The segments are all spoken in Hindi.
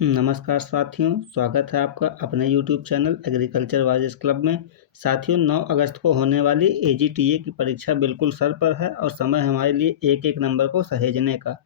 नमस्कार साथियों, स्वागत है आपका अपने YouTube चैनल एग्रीकल्चर वारिस क्लब में। साथियों, 9 अगस्त को होने वाली AGTA की परीक्षा बिल्कुल सर पर है और समय है हमारे लिए एक एक नंबर को सहेजने का।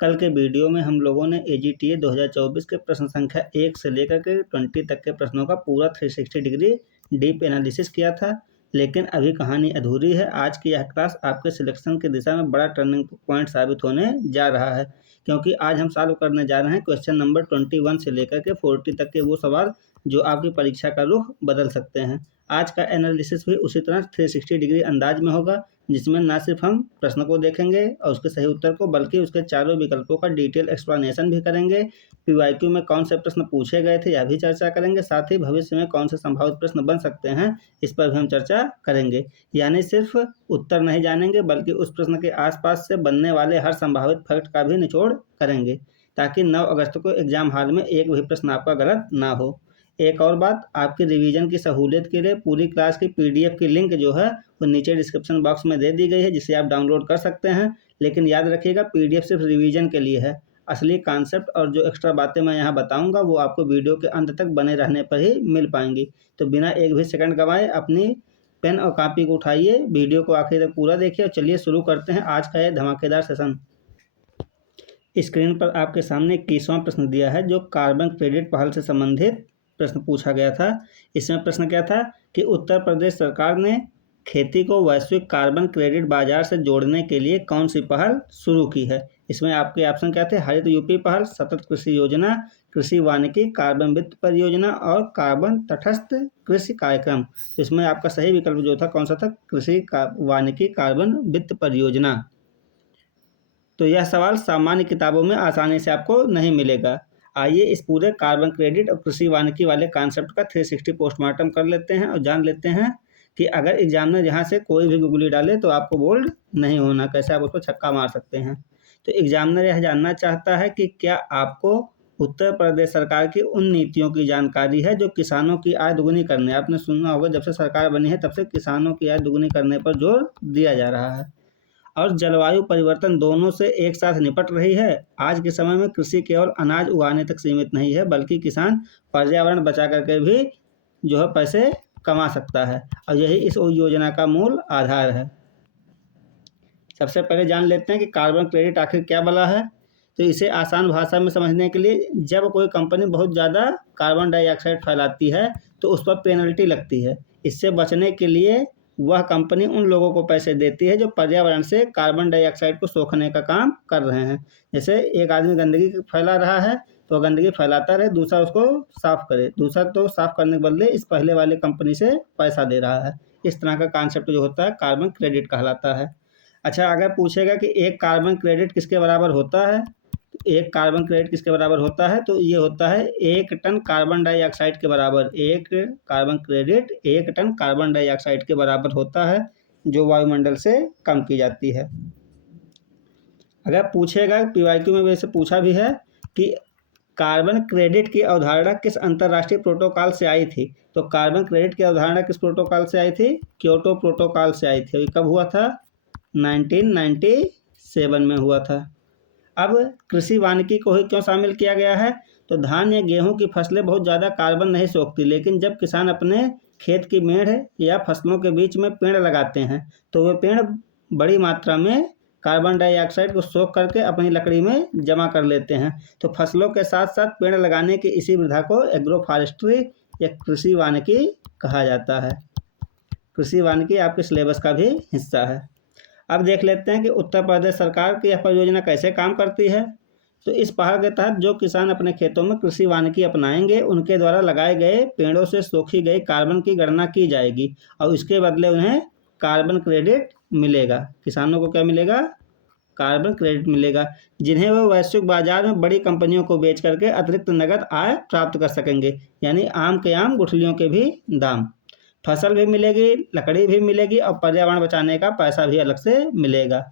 कल के वीडियो में हम लोगों ने AGTA 2024 के प्रश्न संख्या 1 से लेकर के 20 तक के प्रश्नों का पूरा 360 डिग्री डीप एनालिसिस किया था, लेकिन अभी कहानी अधूरी है। आज की यह क्लास आपके सिलेक्शन की दिशा में बड़ा टर्निंग पॉइंट साबित होने जा रहा है, क्योंकि आज हम सॉल्व करने जा रहे हैं क्वेश्चन नंबर 21 से लेकर के 40 तक के वो सवाल जो आपकी परीक्षा का रुख बदल सकते हैं। आज का एनालिसिस भी उसी तरह 360 डिग्री अंदाज में होगा, जिसमें ना सिर्फ हम प्रश्न को देखेंगे और उसके सही उत्तर को, बल्कि उसके चारों विकल्पों का डिटेल एक्सप्लेनेशन भी करेंगे। PYQ में कौन से प्रश्न पूछे गए थे यह भी चर्चा करेंगे, साथ ही भविष्य में कौन से संभावित प्रश्न बन सकते हैं इस पर भी हम चर्चा करेंगे। यानी सिर्फ उत्तर नहीं जानेंगे, बल्कि उस प्रश्न के आसपास से बनने वाले हर संभावित फैक्ट का भी निचोड़ करेंगे, ताकि 9 अगस्त को एग्जाम हॉल में एक भी प्रश्न आपका गलत ना हो। एक और बात, आपकी रिवीजन की सहूलियत के लिए पूरी क्लास की PDF की लिंक जो है वो नीचे डिस्क्रिप्शन बॉक्स में दे दी गई है, जिसे आप डाउनलोड कर सकते हैं। लेकिन याद रखिएगा, PDF सिर्फ रिवीजन के लिए है। असली कॉन्सेप्ट और जो एक्स्ट्रा बातें मैं यहाँ बताऊँगा वो आपको वीडियो के अंत तक बने रहने पर ही मिल पाएंगी। तो बिना एक भी सेकंड गंवाए अपनी पेन और कॉपी को उठाइए, वीडियो को आखिर तक पूरा देखिए और चलिए शुरू करते हैं आज का यह धमाकेदार सेशन। स्क्रीन पर आपके सामने 21वां प्रश्न दिया है, जो कार्बन क्रेडिट पहल से संबंधित प्रश्न पूछा गया था। इसमें प्रश्न क्या था कि उत्तर प्रदेश सरकार ने खेती को वैश्विक कार्बन क्रेडिट बाजार से जोड़ने के लिए कौन सी पहल शुरू की है। इसमें आपके ऑप्शन क्या थे? हरित यूपी पहल, सतत कृषि योजना, कृषि वानिकी, कार्बन वित्त परियोजना और कार्बन तटस्थ कृषि कार्यक्रम। तो इसमें आपका सही विकल्प जो था कौन सा था? कृषि वानिकी कार्बन वित्त परियोजना। तो यह सवाल सामान्य किताबों में आसानी से आपको नहीं मिलेगा। आइए इस पूरे कार्बन क्रेडिट और कृषि वानिकी वाले कॉन्सेप्ट का 360 पोस्टमार्टम कर लेते हैं और जान लेते हैं कि अगर एग्जामिनर यहाँ से कोई भी गुगली डाले तो आपको बोल्ड नहीं होना, कैसे आप उसको छक्का मार सकते हैं। तो एग्जामिनर यह जानना चाहता है कि क्या आपको उत्तर प्रदेश सरकार की उन नीतियों की जानकारी है जो किसानों की आय दुगुनी करने, आपने सुना होगा जब से सरकार बनी है तब से किसानों की आय दुगुनी करने पर जोर दिया जा रहा है और जलवायु परिवर्तन दोनों से एक साथ निपट रही है। आज के समय में कृषि केवल अनाज उगाने तक सीमित नहीं है, बल्कि किसान पर्यावरण बचा करके भी जो है पैसे कमा सकता है, और यही इस योजना का मूल आधार है। सबसे पहले जान लेते हैं कि कार्बन क्रेडिट आखिर क्या बला है। तो इसे आसान भाषा में समझने के लिए, जब कोई कंपनी बहुत ज़्यादा कार्बन डाइऑक्साइड फैलाती है तो उस पर पेनल्टी लगती है। इससे बचने के लिए वह कंपनी उन लोगों को पैसे देती है जो पर्यावरण से कार्बन डाइऑक्साइड को सोखने का काम कर रहे हैं। जैसे एक आदमी गंदगी फैला रहा है तो गंदगी फैलाता रहे, दूसरा उसको साफ करे, दूसरा तो साफ करने के बदले इस पहले वाले कंपनी से पैसा दे रहा है। इस तरह का कॉन्सेप्ट जो होता है कार्बन क्रेडिट कहलाता है। अच्छा, अगर पूछेगा कि एक कार्बन क्रेडिट किसके बराबर होता है, एक कार्बन क्रेडिट किसके बराबर होता है, तो ये होता है 1 टन कार्बन डाइऑक्साइड के बराबर। एक carbon credit 1 tonne carbon dioxide के बराबर होता है, जो वायुमंडल से कम की जाती है। अगर पूछेगा, PYQ में वैसे पूछा भी है कि कार्बन क्रेडिट की अवधारणा किस अंतर्राष्ट्रीय प्रोटोकॉल से आई थी, तो कार्बन क्रेडिट की अवधारणा किस प्रोटोकॉल से आई थी? क्योटो प्रोटोकॉल से आई थी। कब हुआ था? 1997 में हुआ था। अब कृषि वानिकी को ही क्यों शामिल किया गया है? तो धान या गेहूं की फसलें बहुत ज़्यादा कार्बन नहीं सोखती, लेकिन जब किसान अपने खेत की मेड़ या फसलों के बीच में पेड़ लगाते हैं तो वे पेड़ बड़ी मात्रा में कार्बन डाइऑक्साइड को सोख करके अपनी लकड़ी में जमा कर लेते हैं। तो फसलों के साथ साथ पेड़ लगाने की इसी वृद्धा को एग्रो फॉरेस्ट्री या कृषि वानिकी कहा जाता है। कृषि वानिकी आपके सिलेबस का भी हिस्सा है। अब देख लेते हैं कि उत्तर प्रदेश सरकार की यह परियोजना कैसे काम करती है। तो इस पहल के तहत जो किसान अपने खेतों में कृषि वानिकी अपनाएंगे, उनके द्वारा लगाए गए पेड़ों से सोखी गई कार्बन की गणना की जाएगी और इसके बदले उन्हें कार्बन क्रेडिट मिलेगा। किसानों को क्या मिलेगा? कार्बन क्रेडिट मिलेगा, जिन्हें वो वैश्विक बाजार में बड़ी कंपनियों को बेच करके अतिरिक्त नगद आय प्राप्त कर सकेंगे, यानी आम के आम गुठलियों के भी दाम। फसल भी मिलेगी, लकड़ी भी मिलेगी और पर्यावरण बचाने का पैसा भी अलग से मिलेगा।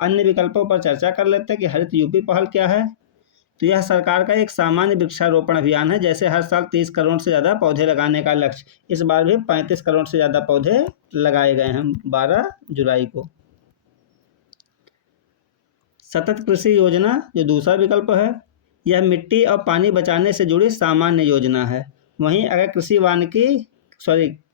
अन्य विकल्पों पर चर्चा कर लेते हैं कि हरित यूपी पहल क्या है। तो यह सरकार का एक सामान्य वृक्षारोपण अभियान है। जैसे हर साल 30 करोड़ से ज़्यादा पौधे लगाने का लक्ष्य, इस बार भी 35 करोड़ से ज़्यादा पौधे लगाए गए हैं 12 जुलाई को। सतत कृषि योजना जो दूसरा विकल्प है, यह मिट्टी और पानी बचाने से जुड़ी सामान्य योजना है। वहीं अगर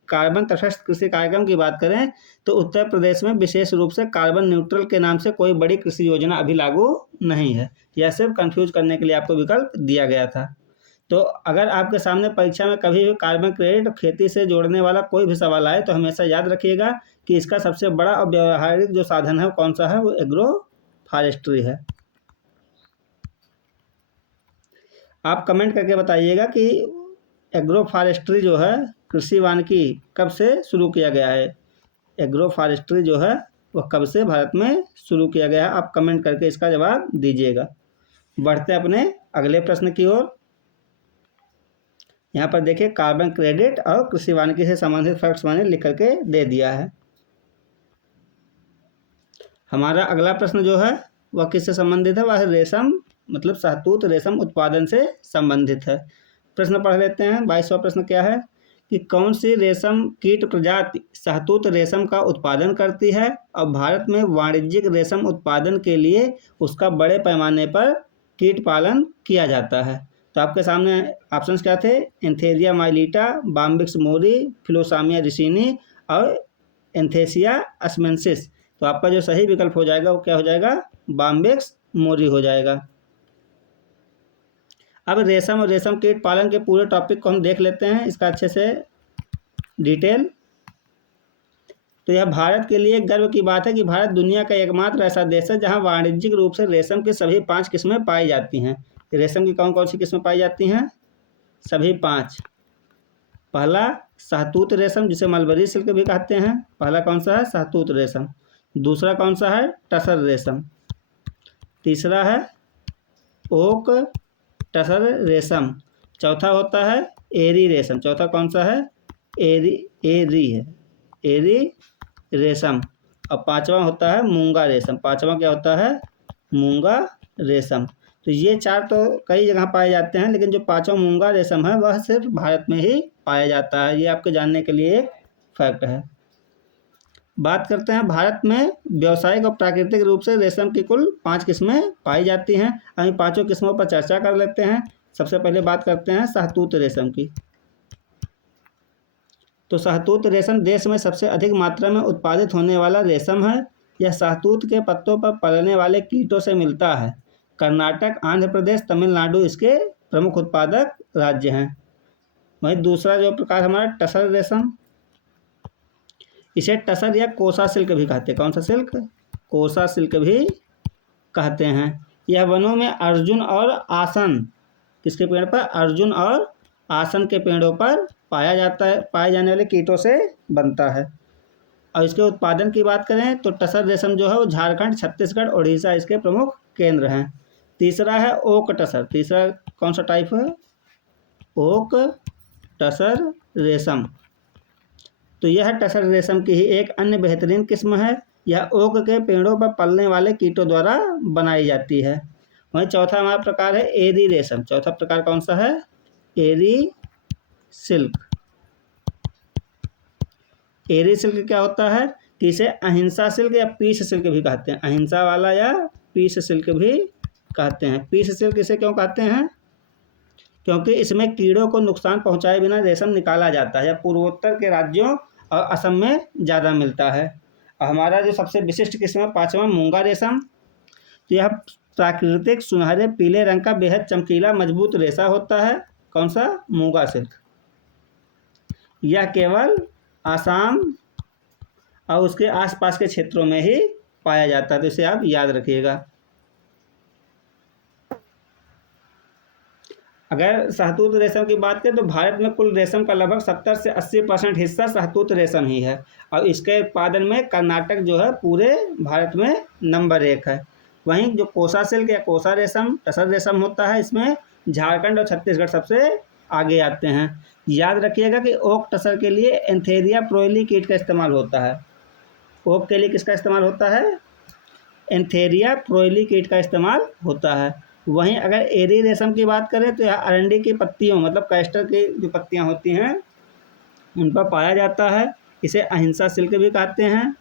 कार्बन तटस्थ कृषि कार्यक्रम की बात करें तो उत्तर प्रदेश में विशेष रूप से कार्बन न्यूट्रल के नाम से कोई बड़ी कृषि योजना अभी लागू नहीं है। यह सिर्फ कंफ्यूज करने के लिए आपको विकल्प दिया गया था। तो अगर आपके सामने परीक्षा में कभी भी कार्बन क्रेडिट और खेती से जोड़ने वाला कोई भी सवाल आए तो हमेशा याद रखिएगा कि इसका सबसे बड़ा और व्यवहारिक जो साधन है वो कौन सा है, वो एग्रो फॉरेस्ट्री है। आप कमेंट करके बताइएगा कि एग्रो फॉरेस्ट्री जो है कृषि वानिकी कब से शुरू किया गया है। एग्रो फॉरेस्ट्री जो है वह कब से भारत में शुरू किया गया है, आप कमेंट करके इसका जवाब दीजिएगा। बढ़ते अपने अगले प्रश्न की ओर। यहाँ पर देखिए कार्बन क्रेडिट और कृषि वानिकी से संबंधित फैक्ट्स मैंने लिख करके दे दिया है। हमारा अगला प्रश्न जो है वह किससे संबंधित है, वह रेशम मतलब शहतूत रेशम उत्पादन से संबंधित है। प्रश्न पढ़ लेते हैं। 22वां प्रश्न क्या है कि कौन सी रेशम कीट प्रजाति शहतूत रेशम का उत्पादन करती है और भारत में वाणिज्यिक रेशम उत्पादन के लिए उसका बड़े पैमाने पर कीट पालन किया जाता है। तो आपके सामने ऑप्शंस क्या थे, एंथेरिया माइलिटा, बाम्बिक्स मोरी, फिलोसामिया रिसिनी और एंथेसिया अस्मेंसिस। तो आपका जो सही विकल्प हो जाएगा वो क्या हो जाएगा, बाम्बिक्स मोरी हो जाएगा। अब रेशम और रेशम कीट पालन के पूरे टॉपिक को हम देख लेते हैं इसका अच्छे से डिटेल। तो यह भारत के लिए गर्व की बात है कि भारत दुनिया का एकमात्र ऐसा देश है जहां वाणिज्यिक रूप से रेशम की सभी 5 किस्में पाई जाती हैं। रेशम की कौन कौन सी किस्में पाई जाती हैं, सभी 5। पहला शहतूत रेशम जिसे मलबरी सिल्क भी कहते हैं, पहला कौन सा है, शहतूत रेशम। दूसरा कौन सा है, टसर रेशम। तीसरा है ओक टसर रेशम। चौथा होता है एरी रेशम। चौथा कौन सा है, एरी रेशम। और पांचवा होता है मूंगा रेशम। पांचवा क्या होता है, मूंगा रेशम। तो ये 4 तो कई जगह पाए जाते हैं, लेकिन जो पांचवा मूंगा रेशम है वह सिर्फ भारत में ही पाया जाता है। ये आपके जानने के लिए एक फैक्ट है। बात करते हैं भारत में व्यावसायिक और प्राकृतिक रूप से रेशम की कुल 5 किस्में पाई जाती हैं। हम 5 किस्मों पर चर्चा कर लेते हैं। सबसे पहले बात करते हैं शहतूत रेशम की। तो शहतूत रेशम देश में सबसे अधिक मात्रा में उत्पादित होने वाला रेशम है। यह शहतूत के पत्तों पर पलने वाले कीटों से मिलता है। कर्नाटक, आंध्र प्रदेश, तमिलनाडु इसके प्रमुख उत्पादक राज्य हैं। वहीं दूसरा जो प्रकार हमारा टसर रेशम, इसे टसर या कोसा सिल्क भी कहते हैं। कौन सा सिल्क, कोसा सिल्क भी कहते हैं। यह वनों में अर्जुन और आसन, किसके पेड़ पर, अर्जुन और आसन के पेड़ों पर पाया जाता है, पाए जाने वाले कीटों से बनता है। और इसके उत्पादन की बात करें तो टसर रेशम जो है वो झारखंड, छत्तीसगढ़, उड़ीसा इसके प्रमुख केंद्र हैं। तीसरा है ओक टसर। तीसरा कौन सा टाइप है, ओक टसर रेशम। तो यह टसर रेशम की ही एक अन्य बेहतरीन किस्म है। यह ओक के पेड़ों पर पलने वाले कीटों द्वारा बनाई जाती है। वहीं चौथा हमारा प्रकार है एरी रेशम। चौथा प्रकार कौन सा है, एरी सिल्क। एरी सिल्क क्या होता है कि इसे अहिंसा सिल्क या पीस सिल्क भी कहते हैं। अहिंसा वाला या पीस सिल्क भी कहते हैं। पीस सिल्क इसे क्यों कहते हैं, क्योंकि इसमें कीड़ों को नुकसान पहुंचाए बिना रेशम निकाला जाता है। यह पूर्वोत्तर के राज्यों और असम में ज़्यादा मिलता है। और हमारा जो सबसे विशिष्ट किस्म है 5वां मूंगा रेशम। तो यह प्राकृतिक सुनहरे पीले रंग का बेहद चमकीला मजबूत रेशा होता है। कौन सा, मूंगा सिल्क। यह केवल आसाम और उसके आसपास के क्षेत्रों में ही पाया जाता है, तो इसे आप याद रखिएगा। अगर शहतूत रेशम की बात करें तो भारत में कुल रेशम का लगभग 70 से 80% हिस्सा शहतूत रेशम ही है। और इसके उत्पादन में कर्नाटक जो है पूरे भारत में नंबर 1 है। वहीं जो कोसा सिल्क या कोसा रेशम, टसर रेशम होता है, इसमें झारखंड और छत्तीसगढ़ सबसे आगे आते हैं। याद रखिएगा कि ओक टसर के लिए एंथेरिया प्रोइली कीट का इस्तेमाल होता है। ओक के लिए किसका इस्तेमाल होता है, एंथेरिया प्रोइली कीट का इस्तेमाल होता है। वहीं अगर एरी रेशम की बात करें तो यह अरंडी की पत्तियों मतलब कैस्टर की जो पत्तियां होती हैं उन पर पाया जाता है। इसे अहिंसा सिल्क भी कहते हैं।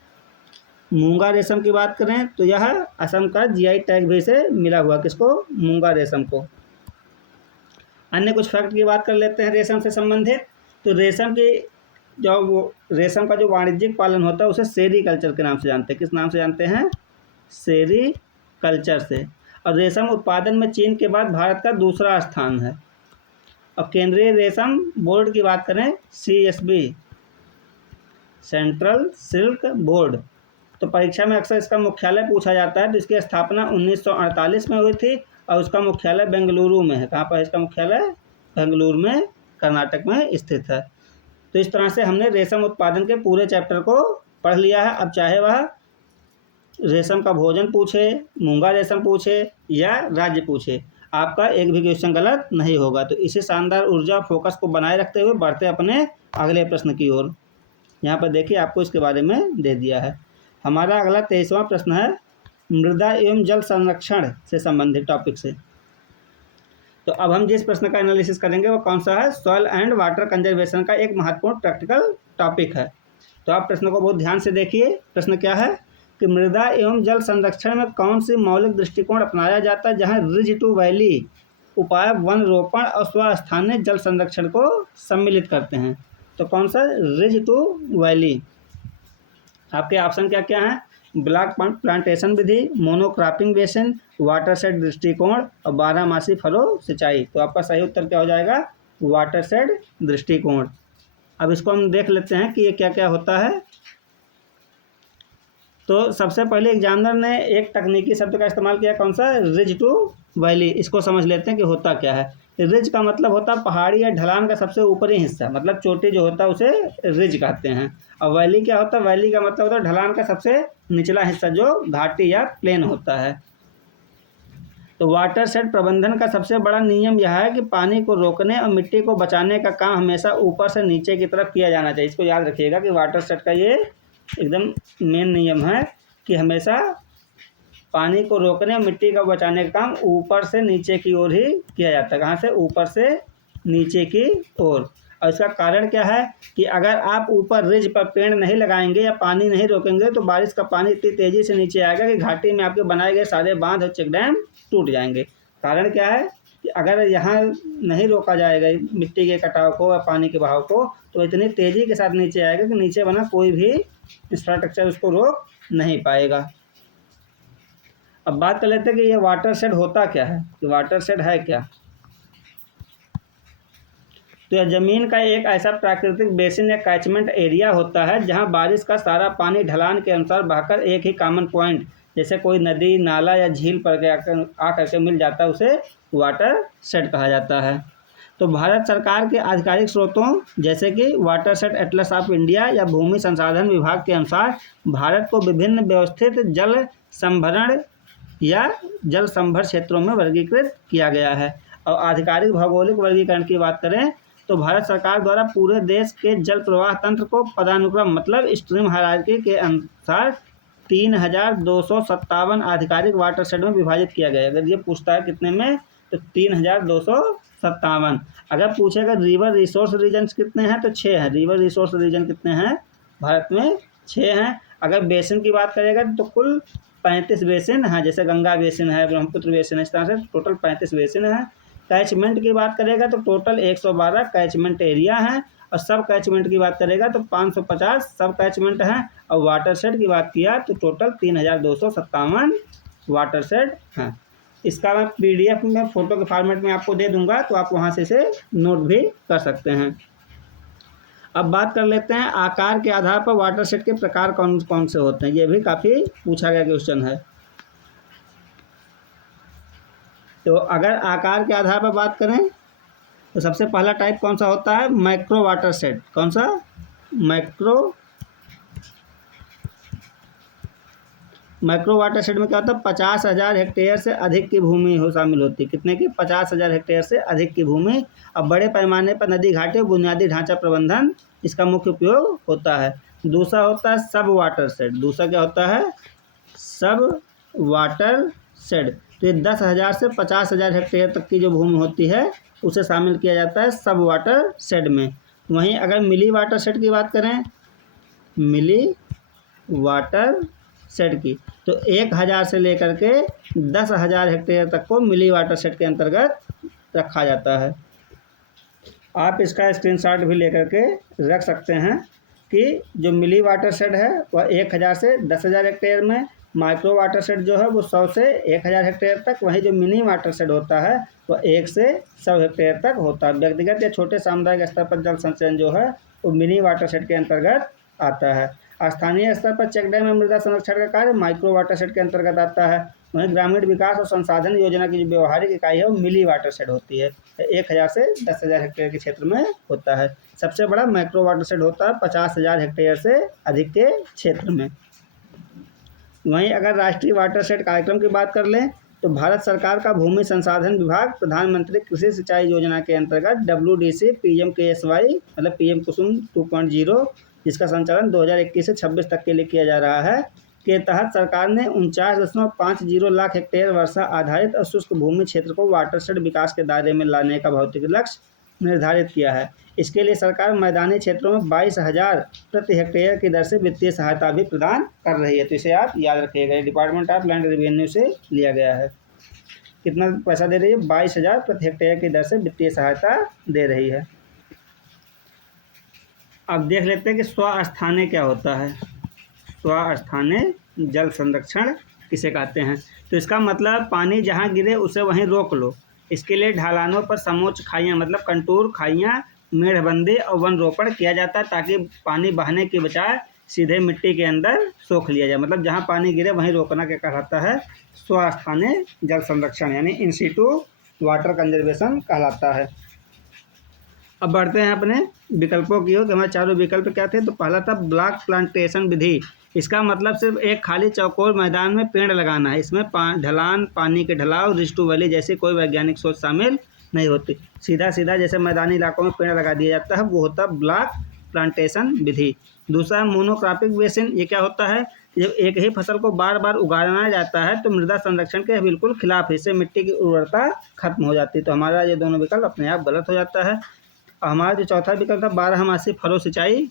मूंगा रेशम की बात करें तो यह असम का जीआई टैग भी से मिला हुआ, किसको, मूंगा रेशम को। अन्य कुछ फैक्ट की बात कर लेते हैं रेशम से संबंधित। तो रेशम का जो वाणिज्यिक पालन होता है उसे सेरीकल्चर के नाम से जानते हैं। किस नाम से जानते हैं? सेरीकल्चर से। और रेशम उत्पादन में चीन के बाद भारत का दूसरा स्थान है। और केंद्रीय रेशम बोर्ड की बात करें, CSB, सेंट्रल सिल्क बोर्ड, तो परीक्षा में अक्सर इसका मुख्यालय पूछा जाता है। तो इसकी स्थापना 1948 में हुई थी और उसका मुख्यालय बेंगलुरु में है। कहाँ पर इसका मुख्यालय? बेंगलुरु में, कर्नाटक में स्थित है। तो इस तरह से हमने रेशम उत्पादन के पूरे चैप्टर को पढ़ लिया है। अब चाहे वह रेशम का भोजन पूछे, मूंगा रेशम पूछे या राज्य पूछे, आपका एक भी क्वेश्चन गलत नहीं होगा। तो इसी शानदार ऊर्जा फोकस को बनाए रखते हुए बढ़ते अपने अगले प्रश्न की ओर। यहाँ पर देखिए आपको इसके बारे में दे दिया है। हमारा अगला 23वां प्रश्न है मृदा एवं जल संरक्षण से संबंधित टॉपिक से। तो अब हम जिस प्रश्न का एनालिसिस करेंगे वो कौन सा है? सॉइल एंड वाटर कंजर्वेशन का एक महत्वपूर्ण प्रैक्टिकल टॉपिक है। तो आप प्रश्न को बहुत ध्यान से देखिए। प्रश्न क्या है कि मृदा एवं जल संरक्षण में कौन सी मौलिक दृष्टिकोण अपनाया जाता है जहां रिज टू वैली उपाय वन रोपण और स्वस्थानीय जल संरक्षण को सम्मिलित करते हैं? तो कौन सा? Ridge to valley. आपके ऑप्शन क्या क्या हैं? ब्लॉक प्लांटेशन विधि, मोनोक्रॉपिंग बेसिन, वाटरशेड दृष्टिकोण और बारहमासी फरो सिंचाई। तो आपका सही उत्तर क्या हो जाएगा? वाटरशेड दृष्टिकोण। अब इसको हम देख लेते हैं कि ये क्या क्या होता है। तो सबसे पहले एग्जामिनर ने एक तकनीकी शब्द का इस्तेमाल किया, कौन सा? Ridge to valley. इसको समझ लेते हैं कि होता क्या है। रिज का मतलब होता है पहाड़ी या ढलान का सबसे ऊपरी हिस्सा, मतलब चोटी जो होता है उसे रिज कहते हैं। और वैली क्या होता है? वैली का मतलब होता है ढलान का सबसे निचला हिस्सा जो घाटी या प्लेन होता है। तो वाटरशेड प्रबंधन का सबसे बड़ा नियम यह है कि पानी को रोकने और मिट्टी को बचाने का काम हमेशा ऊपर से नीचे की तरफ किया जाना चाहिए। इसको याद रखिएगा कि वाटरशेड का ये एकदम मेन नियम है कि हमेशा पानी को रोकने और मिट्टी को बचाने का काम ऊपर से नीचे की ओर ही किया जाता है। कहाँ से? ऊपर से नीचे की ओर। और इसका कारण क्या है कि अगर आप ऊपर रिज पर पेड़ नहीं लगाएंगे या पानी नहीं रोकेंगे तो बारिश का पानी इतनी तेज़ी से नीचे आएगा कि घाटी में आपके बनाए गए सारे बांध और चेक डैम टूट जाएंगे। कारण क्या है कि अगर यहाँ नहीं रोका जाएगा मिट्टी के कटाव को या पानी के बहाव को, तो इतनी तेज़ी के साथ नीचे आएगा कि नीचे बना कोई भी इंफ्रास्ट्रक्चर उसको रोक नहीं पाएगा। अब बात कर लेते हैं कि ये वाटरशेड होता क्या है, कि वाटरशेड है क्या। तो यह ज़मीन का एक ऐसा प्राकृतिक बेसिन या कैचमेंट एरिया होता है जहां बारिश का सारा पानी ढलान के अनुसार बहकर एक ही कॉमन पॉइंट, जैसे कोई नदी, नाला या झील पर आकर के मिल जाता है, उसे वाटरशेड कहा जाता है। तो भारत सरकार के आधिकारिक स्रोतों जैसे कि वाटरशेड एटलस ऑफ इंडिया या भूमि संसाधन विभाग के अनुसार भारत को विभिन्न व्यवस्थित जल संभरण या जल संभर क्षेत्रों में वर्गीकृत किया गया है। और आधिकारिक भौगोलिक वर्गीकरण की बात करें तो भारत सरकार द्वारा पूरे देश के जल प्रवाह तंत्र को पदानुक्रम मतलब स्ट्रीम हायरार्की के अनुसार 3257 आधिकारिक वाटरशेड में विभाजित किया गया है। अगर ये पूछता है कितने में, तो 3257। अगर पूछेगा रिवर रिसोर्स रीजन कितने हैं, तो 6 हैं। रिवर रिसोर्स रीजन कितने हैं भारत में? 6 हैं। अगर बेसिन की बात करेगा तो कुल 35 बेसिन हैं, जैसे गंगा बेसिन है, ब्रह्मपुत्र बेसिन है, इस तरह से टोटल 35 बेसिन हैं। कैचमेंट की बात करेगा तो टोटल 112 कैचमेंट एरिया हैं। और सब कैचमेंट की बात करेगा तो 550 सब कैचमेंट हैं। और वाटरशेड की बात किया तो टोटल 3257 वाटरशेड हैं। इसका मैं PDF में फ़ोटो के फॉर्मेट में आपको दे दूंगा, तो आप वहाँ से इसे नोट भी कर सकते हैं। अब बात कर लेते हैं आकार के आधार पर वाटरशेड के प्रकार कौन कौन से होते हैं। ये भी काफ़ी पूछा गया क्वेश्चन है। तो अगर आकार के आधार पर बात करें तो सबसे पहला टाइप कौन सा होता है? Micro watershed. कौन सा? माइक्रो वाटरशेड में क्या होता है? 50,000 हेक्टेयर से अधिक की भूमि हो शामिल होती है। कितने की? 50,000 हेक्टेयर से अधिक की भूमि। अब बड़े पैमाने पर नदी घाटी बुनियादी ढांचा प्रबंधन इसका मुख्य उपयोग होता है। दूसरा होता है सब वाटरशेड। दूसरा क्या होता है? सब वाटरशेड। तो ये 10,000 से 50,000 हेक्टेयर तक की जो भूमि होती है उसे शामिल किया जाता है सब वाटरशेड में। वहीं अगर मिली वाटरशेड की बात करें, मिली वाटरशेड की, तो 1,000 से लेकर के 10,000 हेक्टेयर तक को मिली वाटरशेड के अंतर्गत रखा जाता है। आप इसका स्क्रीनशॉट भी लेकर के रख सकते हैं कि जो मिली वाटर शेड है वह 1000 से 10,000 हेक्टेयर में, माइक्रो वाटर शेड जो है वो 100 से 1000 हेक्टेयर तक, वहीं जो मिनी वाटर शेड होता है वह 1 से 100 हेक्टेयर तक होता है। व्यक्तिगत या छोटे सामुदायिक स्तर पर जल संचयन जो है वो मिनी वाटर शेड के अंतर्गत आता है। स्थानीय स्तर पर चेक डैम में मृदा संरक्षण का कार्य माइक्रो वाटर शेड के अंतर्गत आता है। वहीं ग्रामीण विकास और संसाधन योजना की जो व्यवहारिक इकाई है वो मिली वाटर शेड होती है, 1000 से 10,000 हेक्टेयर के क्षेत्र में होता है। सबसे बड़ा माइक्रो वाटर शेड होता है 50,000 हेक्टेयर से अधिक के क्षेत्र में। वहीं अगर राष्ट्रीय वाटर शेड कार्यक्रम की बात कर लें तो भारत सरकार का भूमि संसाधन विभाग प्रधानमंत्री कृषि सिंचाई योजना के अंतर्गत WDC PMKSY मतलब PM कुसुम 2.0, जिसका संचालन 2021 से 26 तक के लिए किया जा रहा है, के तहत सरकार ने 49.50 लाख हेक्टेयर वर्षा आधारित और शुष्क भूमि क्षेत्र को वाटरशेड विकास के दायरे में लाने का भौतिक लक्ष्य निर्धारित किया है। इसके लिए सरकार मैदानी क्षेत्रों में 22,000 प्रति हेक्टेयर की दर से वित्तीय सहायता भी प्रदान कर रही है। तो इसे आप याद रखिएगा, डिपार्टमेंट ऑफ लैंड रेवेन्यू से लिया गया है। कितना पैसा दे रही है? 22,000 प्रति हेक्टेयर की दर से वित्तीय सहायता दे रही है। अब देख लेते हैं कि स्वस्थानीय क्या होता है। स्वस्थानीय जल संरक्षण किसे कहते हैं? तो इसका मतलब पानी जहाँ गिरे उसे वहीं रोक लो। इसके लिए ढलानों पर समोच्च खाइयाँ मतलब कंटूर खाइयाँ, मेढ़बंदी और वन रोपण किया जाता है ताकि पानी बहने के बजाय सीधे मिट्टी के अंदर सोख लिया जाए। मतलब जहाँ पानी गिरे वहीं रोकना क्या कहलाता है? स्वस्थानीय जल संरक्षण यानी इन सिटू वाटर कंजर्वेशन कहलाता है। अब बढ़ते हैं अपने विकल्पों की ओर कि हमारे चारों विकल्प क्या थे। तो पहला था ब्लॉक प्लांटेशन विधि। इसका मतलब सिर्फ एक खाली चौकोर मैदान में पेड़ लगाना है। इसमें ढलान, पानी के ढलाव, रिस्ट टू वैली जैसी कोई वैज्ञानिक सोच शामिल नहीं होती। सीधा सीधा जैसे मैदानी इलाकों में पेड़ लगा दिया जाता है वो होता है ब्लॉक प्लांटेशन विधि। दूसरा मोनोक्रॉपिक बेसिन। ये क्या होता है? जब एक ही फसल को बार बार उगाना जाता है तो मृदा संरक्षण के बिल्कुल खिलाफ, इससे मिट्टी की उर्वरता खत्म हो जाती है। तो हमारा ये दोनों विकल्प अपने आप गलत हो जाता है। हमारा जो चौथा विकल्प था 12मासी फलो सिंचाई,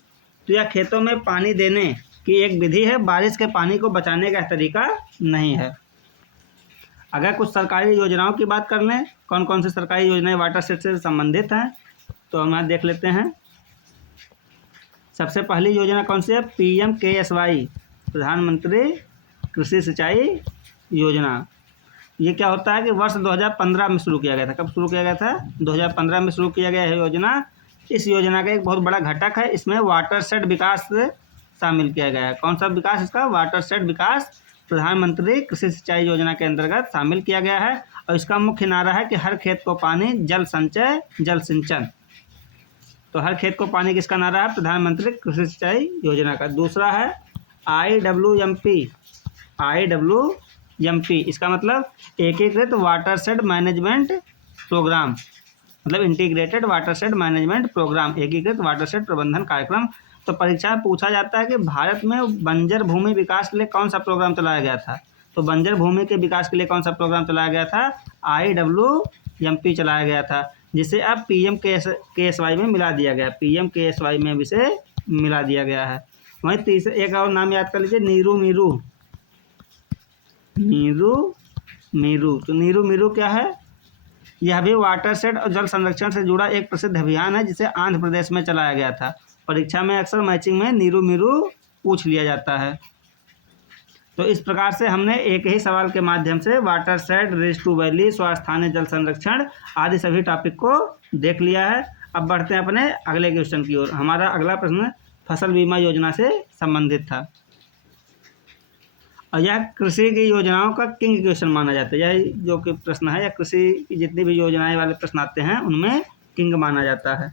तो यह खेतों में पानी देने की एक विधि है, बारिश के पानी को बचाने का तरीका नहीं है। अगर कुछ सरकारी योजनाओं की बात कर लें, कौन कौन सी सरकारी योजनाएं वाटरशेड से संबंधित हैं, तो हम यहाँ देख लेते हैं। सबसे पहली योजना कौन सी है? PMKSY, प्रधानमंत्री कृषि सिंचाई योजना। ये क्या होता है कि वर्ष 2015 में शुरू किया गया था। कब शुरू किया गया था? 2015 में शुरू किया गया है योजना। इस योजना का एक बहुत बड़ा घटक है, इसमें वाटरशेड विकास शामिल किया गया है। कौन सा विकास? इसका वाटरशेड विकास प्रधानमंत्री कृषि सिंचाई योजना के अंतर्गत शामिल किया गया है। और इसका मुख्य नारा है कि हर खेत को पानी, जल संचय, जल सिंचन। तो हर खेत को पानी किसका नारा है? प्रधानमंत्री कृषि सिंचाई योजना का। दूसरा है IWMP। इसका मतलब एकीकृत वाटरशेड मैनेजमेंट प्रोग्राम, मतलब इंटीग्रेटेड वाटरशेड मैनेजमेंट प्रोग्राम, एकीकृत वाटरशेड प्रबंधन कार्यक्रम। तो परीक्षा में पूछा जाता है कि भारत में बंजर भूमि विकास के लिए कौन सा प्रोग्राम चलाया गया था। तो बंजर भूमि के विकास के लिए कौन सा प्रोग्राम चलाया गया था? IWMP चलाया गया था, जिसे अब PMKSY में मिला दिया गया। PMKSY में इसे मिला दिया गया है। वहीं तीसरा एक और नाम याद कर लीजिए, नीरू मीरू। तो नीरू मीरू क्या है? यह भी वाटरशेड और जल संरक्षण से जुड़ा एक प्रसिद्ध अभियान है जिसे आंध्र प्रदेश में चलाया गया था। परीक्षा में अक्सर मैचिंग में नीरू मीरू पूछ लिया जाता है। तो इस प्रकार से हमने एक ही सवाल के माध्यम से वाटरशेड, रिस्ट टू वैली, स्वस्थानीय जल संरक्षण आदि सभी टॉपिक को देख लिया है। अब बढ़ते हैं अपने अगले क्वेश्चन की ओर। हमारा अगला प्रश्न फसल बीमा योजना से संबंधित था और यह कृषि की योजनाओं का किंग क्वेश्चन माना जाता है। यह जो कि प्रश्न है, या कृषि की जितनी भी योजनाएं वाले प्रश्न आते हैं उनमें किंग माना जाता है।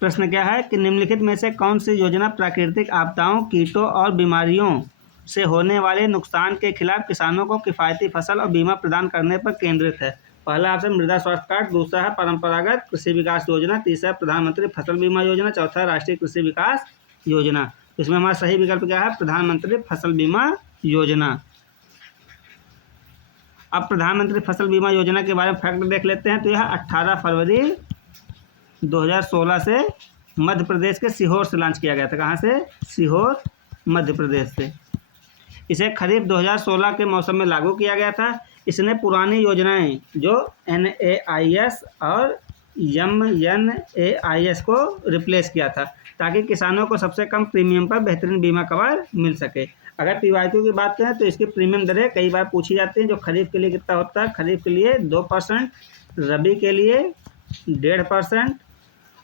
प्रश्न क्या है कि निम्नलिखित में से कौन सी योजना प्राकृतिक आपदाओं, कीटों और बीमारियों से होने वाले नुकसान के खिलाफ किसानों को किफ़ायती फसल और बीमा प्रदान करने पर केंद्रित है? पहला ऑप्शन मृदा स्वास्थ्य कार्ड, दूसरा है परंपरागत कृषि विकास योजना, तीसरा प्रधानमंत्री फसल बीमा योजना, चौथा राष्ट्रीय कृषि विकास योजना। इसमें हमारा सही विकल्प क्या है? प्रधानमंत्री फसल बीमा योजना। अब प्रधानमंत्री फसल बीमा योजना के बारे में फैक्ट देख लेते हैं। तो यह 18 फरवरी 2016 से मध्य प्रदेश के सीहोर से लॉन्च किया गया था। कहाँ से? सीहोर, मध्य प्रदेश से। इसे खरीफ 2016 के मौसम में लागू किया गया था। इसने पुरानी योजनाएं जो NAIS और MNAIS को रिप्लेस किया था, ताकि किसानों को सबसे कम प्रीमियम पर बेहतरीन बीमा कवर मिल सके। अगर PYQ की बात करें तो इसकी प्रीमियम दरें कई बार पूछी जाती हैं। जो खरीफ के लिए कितना होता है, खरीफ के लिए 2%, रबी के लिए 1.5%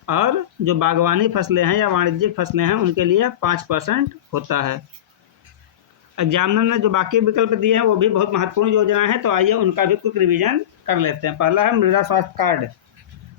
और जो बागवानी फसलें हैं या वाणिज्यिक फसलें हैं उनके लिए 5% होता है। एग्जामिनर ने जो बाकी विकल्प दिए हैं वो भी बहुत महत्वपूर्ण योजना है, तो आइए उनका भी कुछ रिवीजन कर लेते हैं। पहला है मृदा स्वास्थ्य कार्ड।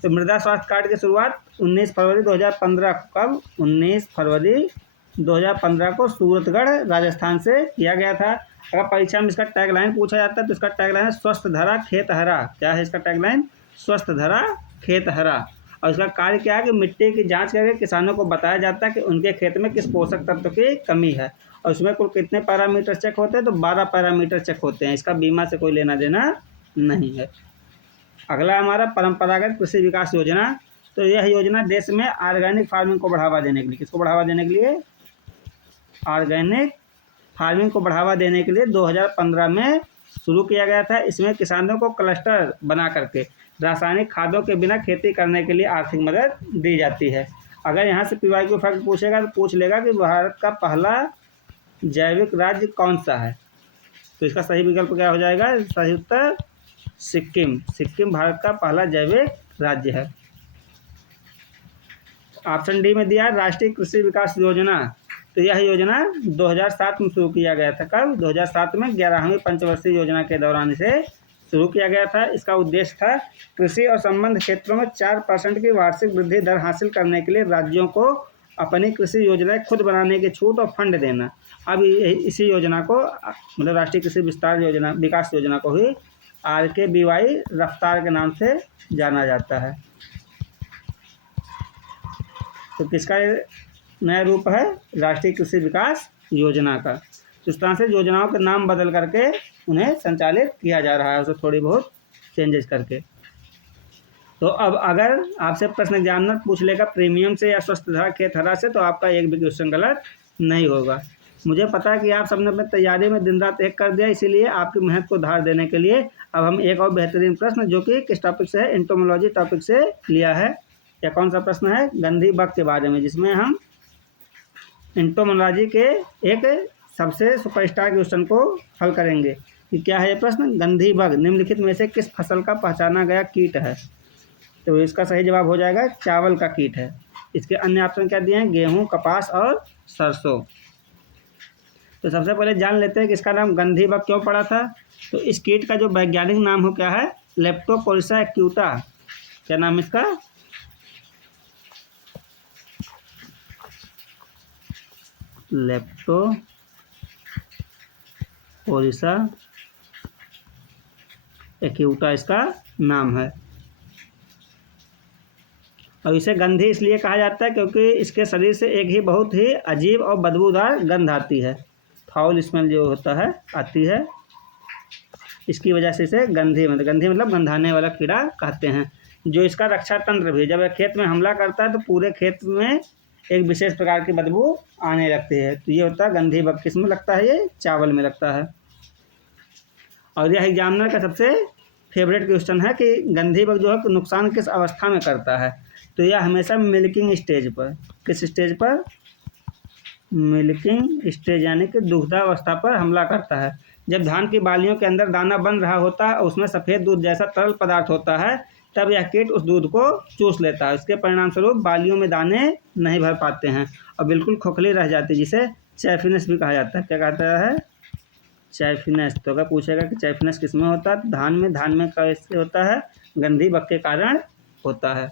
तो मृदा स्वास्थ्य कार्ड की शुरुआत 19 फरवरी 2015 कब 19 फरवरी 2015 को सूरतगढ़ राजस्थान से किया गया था। अगर परीक्षा में इसका टैगलाइन पूछा जाता है तो इसका टैगलाइन है स्वस्थ धरा खेत हरा। क्या है इसका टैगलाइन? स्वस्थ धरा खेत हरा। और इसका कार्य क्या है कि मिट्टी की जांच करके किसानों को बताया जाता है कि उनके खेत में किस पोषक तत्व की कमी है, और इसमें कुल कितने पैरामीटर चेक होते हैं, तो 12 पैरामीटर चेक होते हैं। इसका बीमा से कोई लेना देना नहीं है। अगला हमारा परंपरागत कृषि विकास योजना। तो यह योजना देश में ऑर्गेनिक फार्मिंग को बढ़ावा देने के लिए, किसको बढ़ावा देने के लिए? ऑर्गेनिक फार्मिंग को बढ़ावा देने के लिए 2015 में शुरू किया गया था। इसमें किसानों को क्लस्टर बना करके रासायनिक खादों के बिना खेती करने के लिए आर्थिक मदद दी जाती है। अगर यहाँ से PYQ फैक्ट पूछेगा तो पूछ लेगा कि भारत का पहला जैविक राज्य कौन सा है, तो इसका सही विकल्प क्या हो जाएगा? सही उत्तर सिक्किम। सिक्किम भारत का पहला जैविक राज्य है। ऑप्शन डी में दिया राष्ट्रीय कृषि विकास योजना। तो यह योजना 2007 में शुरू किया गया था। कब? 2007 में 11वीं पंचवर्षीय योजना के दौरान इसे शुरू किया गया था। इसका उद्देश्य था कृषि और संबद्ध क्षेत्रों में 4% की वार्षिक वृद्धि दर हासिल करने के लिए राज्यों को अपनी कृषि योजनाएं खुद बनाने की छूट और फंड देना। अब इसी योजना को मतलब राष्ट्रीय कृषि विकास योजना को ही RKBY रफ्तार के नाम से जाना जाता है। तो किसका नया रूप है? राष्ट्रीय कृषि विकास योजना का। इस तरह से योजनाओं के नाम बदल करके उन्हें संचालित किया जा रहा है, उसे थोड़ी बहुत चेंजेस करके। तो अब अगर आपसे प्रश्न एग्जामिनर पूछ लेगा प्रीमियम से या स्वस्थ धरा खेत हरा से, तो आपका एक भी क्वेश्चन गलत नहीं होगा। मुझे पता है कि आप सबने अपनी तैयारी में दिन रात एक कर दिया, इसीलिए आपकी मेहनत को धार देने के लिए अब हम एक और बेहतरीन प्रश्न जो कि किस टॉपिक से है, एंटोमोलॉजी टॉपिक से लिया है। या कौन सा प्रश्न है? गंधी बग के बारे में, जिसमें हम एंटोमोलॉजी के एक सबसे सुपरस्टार क्वेश्चन को हल करेंगे। कि क्या है ये प्रश्न? गंधी बग निम्नलिखित में से किस फसल का पहचाना गया कीट है? तो इसका सही जवाब हो जाएगा चावल का कीट है। इसके अन्य ऑप्शन क्या दिए हैं? गेहूं, कपास और सरसों। तो सबसे पहले जान लेते हैं कि इसका नाम गंधी बग क्यों पड़ा था। तो इस कीट का जो वैज्ञानिक नाम हो क्या है? Leptocorisa acuta. क्या नाम इसका? लेप्टोकोरिसा एक्यूटा इसका नाम है। और इसे गंधी इसलिए कहा जाता है क्योंकि इसके शरीर से एक ही बहुत ही अजीब और बदबूदार गंध आती है, फाउल स्मेल जो होता है आती है। इसकी वजह से इसे गंधी मतलब गंधाने वाला कीड़ा कहते हैं। जो इसका रक्षा तंत्र भी, जब यह खेत में हमला करता है तो पूरे खेत में एक विशेष प्रकार की बदबू आने लगती है। तो ये होता है गंधी बग। किस में लगता है? ये चावल में लगता है। और यह एग्जामिनर का सबसे फेवरेट क्वेश्चन है कि गंधी बग जो है नुकसान किस अवस्था में करता है। तो यह हमेशा मिल्किंग स्टेज पर, किस स्टेज पर? मिल्किंग स्टेज यानी कि दुग्धावस्था पर हमला करता है। जब धान की बालियों के अंदर दाना बन रहा होता है और उसमें सफ़ेद दूध जैसा तरल पदार्थ होता है, तब यह कीट उस दूध को चूस लेता है। इसके परिणाम स्वरूप बालियों में दाने नहीं भर पाते हैं और बिल्कुल खोखली रह जाती है, जिसे चैफिनेस भी कहा जाता है। क्या कहता है? चैफिनेस। तो अगर पूछेगा कि चैफिनेस किस में होता है, तो धान में कैसे होता है? गंधी बग के कारण होता है।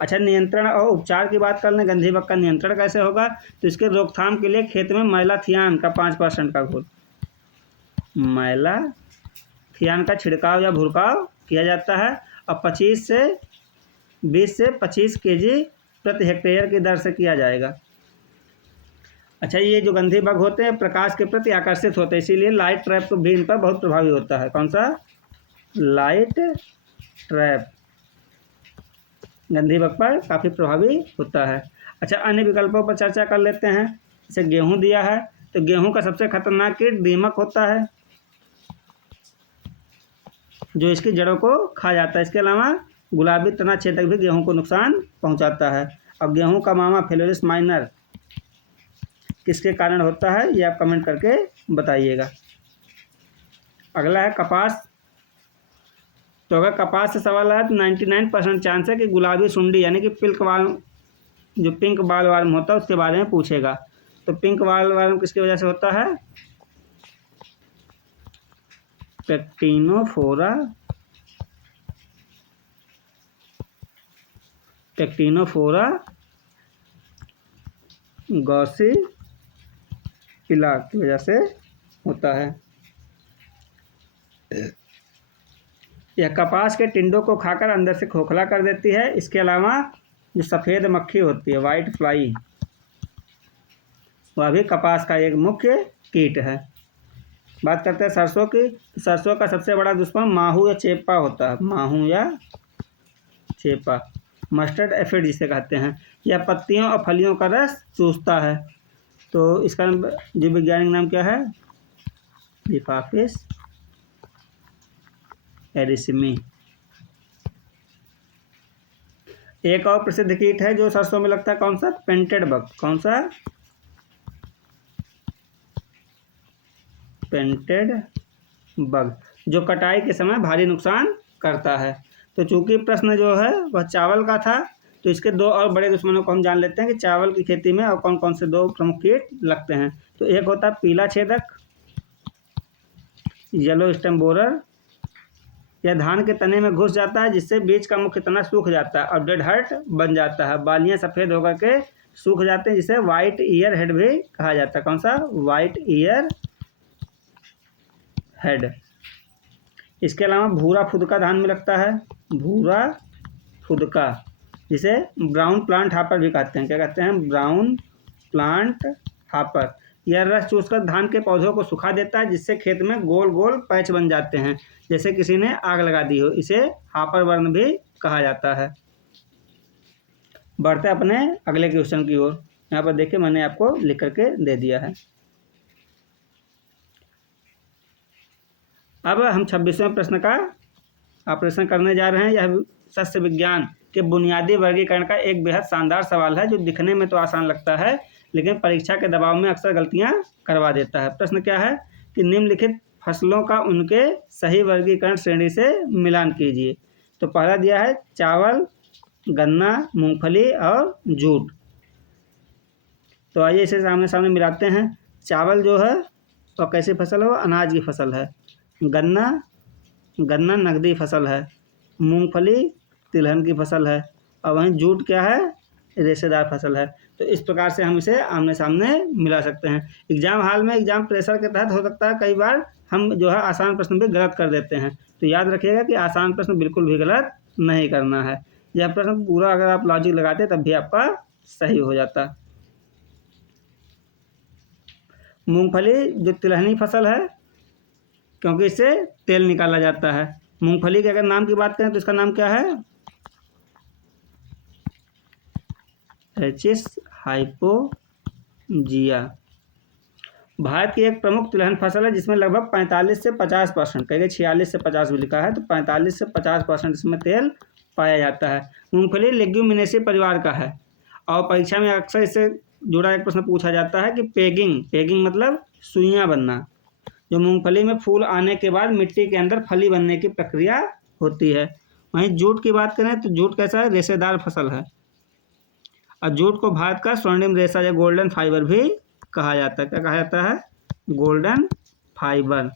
अच्छा, नियंत्रण और उपचार की बात कर लें। गंधी बग का नियंत्रण कैसे होगा? तो इसके रोकथाम के लिए खेत में मैलाथियान का 5% का घोल, मैलाथियान का छिड़काव या भुरकाव किया जाता है और 20 से 25 kg प्रति हेक्टेयर की दर से किया जाएगा। अच्छा, ये जो गंधी बग होते हैं प्रकाश के प्रति आकर्षित होते हैं, इसीलिए लाइट ट्रैप भी इन पर बहुत प्रभावी होता है। कौन सा? लाइट ट्रैप गंधी बग पर काफ़ी प्रभावी होता है। अच्छा, अन्य विकल्पों पर चर्चा कर लेते हैं। जैसे गेहूं दिया है, तो गेहूं का सबसे खतरनाक कीट दीमक होता है, जो इसकी जड़ों को खा जाता है। इसके अलावा गुलाबी तना छेदक भी गेहूं को नुकसान पहुंचाता है। अब गेहूं का मामा फेलोरिस माइनर किसके कारण होता है, ये आप कमेंट करके बताइएगा। अगला है कपास। तो अगर कपास से सवाल आया तो 99% चांस है कि गुलाबी सुंडी यानी कि पिंक वाल, जो पिंक बाल वार्म होता है उसके बारे में पूछेगा। तो पिंक बाल वार्म किसकी वजह से होता है, पैक्टिनोफोरा गॉसिपिला की वजह से होता है। यह कपास के टिंडों को खाकर अंदर से खोखला कर देती है। इसके अलावा जो सफ़ेद मक्खी होती है, वाइट फ्लाई, वह भी कपास का एक मुख्य कीट है। बात करते हैं सरसों की। सरसों का सबसे बड़ा दुश्मन माहू या चेपा होता है, माहू या चेपा, मस्टर्ड एफिड जिसे कहते हैं। यह पत्तियों और फलियों का रस चूसता है। तो इसका जो वैज्ञानिक नाम क्या है, लिफाफिस एरिसिमी। एक और प्रसिद्ध कीट है जो सरसों में लगता है, कौन सा, पेंटेड बग। कौन सा, पेंटेड बग, जो कटाई के समय भारी नुकसान करता है। तो चूंकि प्रश्न जो है वह चावल का था, तो इसके दो और बड़े दुश्मनों को हम जान लेते हैं कि चावल की खेती में और कौन कौन से दो प्रमुख कीट लगते हैं। तो एक होता है पीला छेदक, येलो स्टेम बोरर। यह धान के तने में घुस जाता है जिससे बीज का मुख्य तना सूख जाता है और डेड हर्ट बन जाता है। बालियां सफ़ेद होकर के सूख जाते हैं जिसे वाइट ईयर हेड भी कहा जाता है। कौन सा, वाइट ईयर हेड। इसके अलावा भूरा फुदका धान में लगता है, भूरा फुदका, जिसे ब्राउन प्लांट हापर भी कहते हैं। क्या कहते हैं, ब्राउन प्लांट हापर। यह रस चूसकर धान के पौधों को सुखा देता है जिससे खेत में गोल गोल पैच बन जाते हैं जैसे किसी ने आग लगा दी हो। इसे हापर वर्ण भी कहा जाता है। बढ़ते अपने अगले क्वेश्चन की ओर। यहाँ पर देखिए मैंने आपको लिख करके दे दिया है। अब हम 26वें प्रश्न का ऑपरेशन करने जा रहे हैं। यह सस्य विज्ञान के बुनियादी वर्गीकरण का एक बेहद शानदार सवाल है जो दिखने में तो आसान लगता है लेकिन परीक्षा के दबाव में अक्सर गलतियां करवा देता है। प्रश्न क्या है कि निम्नलिखित फसलों का उनके सही वर्गीकरण श्रेणी से मिलान कीजिए। तो पहला दिया है चावल, गन्ना, मूंगफली और जूट। तो आइए इसे सामने सामने मिलाते हैं। चावल जो है वह कैसी फसल है, वो अनाज की फसल है। गन्ना नकदी फसल है। मूंगफली तिलहन की फसल है। और वहीं जूट क्या है, रेशेदार फसल है। तो इस प्रकार से हम इसे आमने सामने मिला सकते हैं। एग्जाम हाल में एग्जाम प्रेशर के तहत हो सकता है कई बार हम जो है आसान प्रश्न भी गलत कर देते हैं। तो याद रखिएगा कि आसान प्रश्न बिल्कुल भी गलत नहीं करना है। यह प्रश्न पूरा अगर आप लॉजिक लगाते तब भी आपका सही हो जाता। मूंगफली जो तिलहनी फसल है क्योंकि इससे तेल निकाला जाता है। मूंगफली के अगर नाम की बात करें तो इसका नाम क्या है, एचिस हाइपोजिया। भारत की एक प्रमुख तिलहन फसल है जिसमें लगभग 45 से 50%, कहीं 46 से 50 भी लिखा है, तो 45 से 50% इसमें तेल पाया जाता है। मूंगफली लेग्यूमिनेसी परिवार का है और परीक्षा में अक्सर इससे जुड़ा एक प्रश्न पूछा जाता है कि पेगिंग मतलब सुइयां बनना। जो मूंगफली में फूल आने के बाद मिट्टी के अंदर फली बनने की प्रक्रिया होती है। वहीं जूट की बात करें तो जूट कैसा है, रेशेदार फसल है। और जूट को भारत का स्वर्णिम रेशा या गोल्डन फाइबर भी कहा जाता है। क्या कहा जाता है, गोल्डन फाइबर।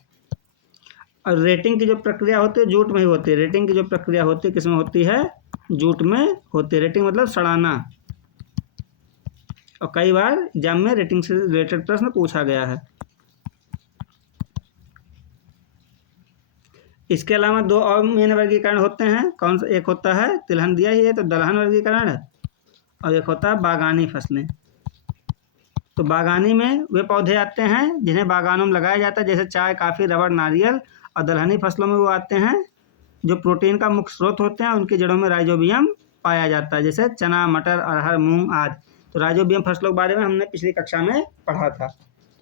और रेटिंग की जो प्रक्रिया होती है जूट में ही होती है। रेटिंग की जो प्रक्रिया होती है किसमें होती है, जूट में होती है। रेटिंग मतलब सड़ाना। और कई बार एग्जाम में रेटिंग से रिलेटेड प्रश्न पूछा गया है। इसके अलावा दो और मेन वर्गीकरण होते हैं। कौन सा, एक होता है तिलहन दिया ही है तो दलहन वर्गीकरण है, और एक होता है बागानी फसलें। तो बागानी में वे पौधे आते हैं जिन्हें बागानों में लगाया जाता है जैसे चाय, काफ़ी, रबड़, नारियल। और दलहनी फसलों में वो आते हैं जो प्रोटीन का मुख्य स्रोत होते हैं। उनकी जड़ों में राइजोबियम पाया जाता है जैसे चना, मटर, अरहर, मूंग आदि। तो राइजोबियम फसलों के बारे में हमने पिछली कक्षा में पढ़ा था।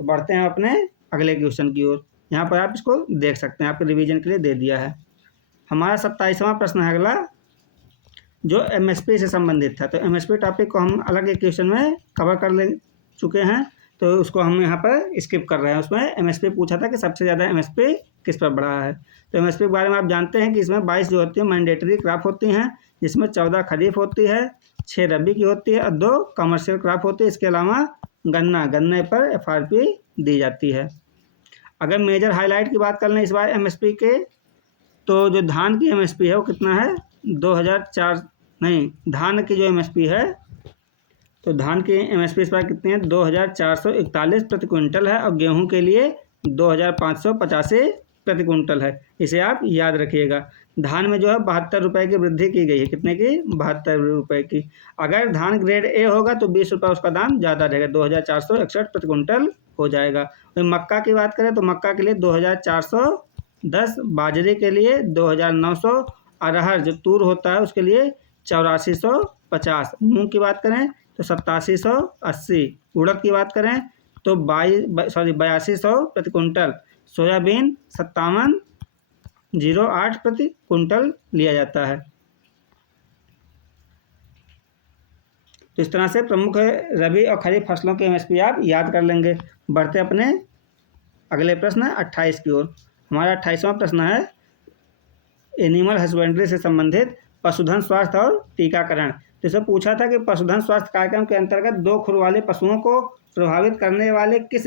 तो बढ़ते हैं अपने अगले क्वेश्चन की ओर। यहाँ पर आप इसको देख सकते हैं, आपके रिवीजन के लिए दे दिया है। हमारा 27वां प्रश्न है अगला। जो एमएसपी से संबंधित था। तो एमएसपी टॉपिक को हम अलग एक क्वेश्चन में कवर कर ले चुके हैं, तो उसको हम यहाँ पर स्किप कर रहे हैं। उसमें एमएसपी पूछा था कि सबसे ज़्यादा एमएसपी किस पर बढ़ा है। तो एमएसपी के बारे में आप जानते हैं कि इसमें 22 जो होती है मैंडेटरी क्रॉप होती हैं, जिसमें 14 खरीफ होती है, 6 रबी की होती है और 2 कमर्शियल क्रॉप होती है। इसके अलावा गन्ने पर एफआरपी दी जाती है। अगर मेजर हाईलाइट की बात कर लें इस बार एमएसपी के, तो जो धान की एमएसपी है वो कितना है, 2004 नहीं, धान की जो एमएसपी है, तो धान की एमएसपी इस बार कितनी है, 2441 प्रति क्विंटल है और गेहूं के लिए 2585 प्रति क्विंटल है। इसे आप याद रखिएगा। धान में जो है 72 रुपये की वृद्धि की गई है। कितने की, 72 रुपये की। अगर धान ग्रेड ए होगा तो 20 रुपये उसका दाम ज़्यादा रहेगा, 2461 प्रति क्विंटल हो जाएगा। वही मक्का की बात करें तो मक्का के लिए 2410, बाजरे के लिए 2900, अरहर जो तूर होता है उसके लिए 8450, मूंग की बात करें तो 8780, उड़द की बात करें तो 8200 प्रति कुंटल, सोयाबीन 5708 प्रति कुंटल लिया जाता है। तो इस तरह से प्रमुख रबी और खरीफ फसलों के एमएसपी आप याद कर लेंगे। बढ़ते अपने अगले प्रश्न 28 की ओर। हमारा 28वां प्रश्न है एनिमल हस्बेंड्री से संबंधित पशुधन स्वास्थ्य और टीकाकरण। तो इसमें पूछा था कि पशुधन स्वास्थ्य कार्यक्रम के अंतर्गत 2 खुर वाले पशुओं को प्रभावित करने वाले किस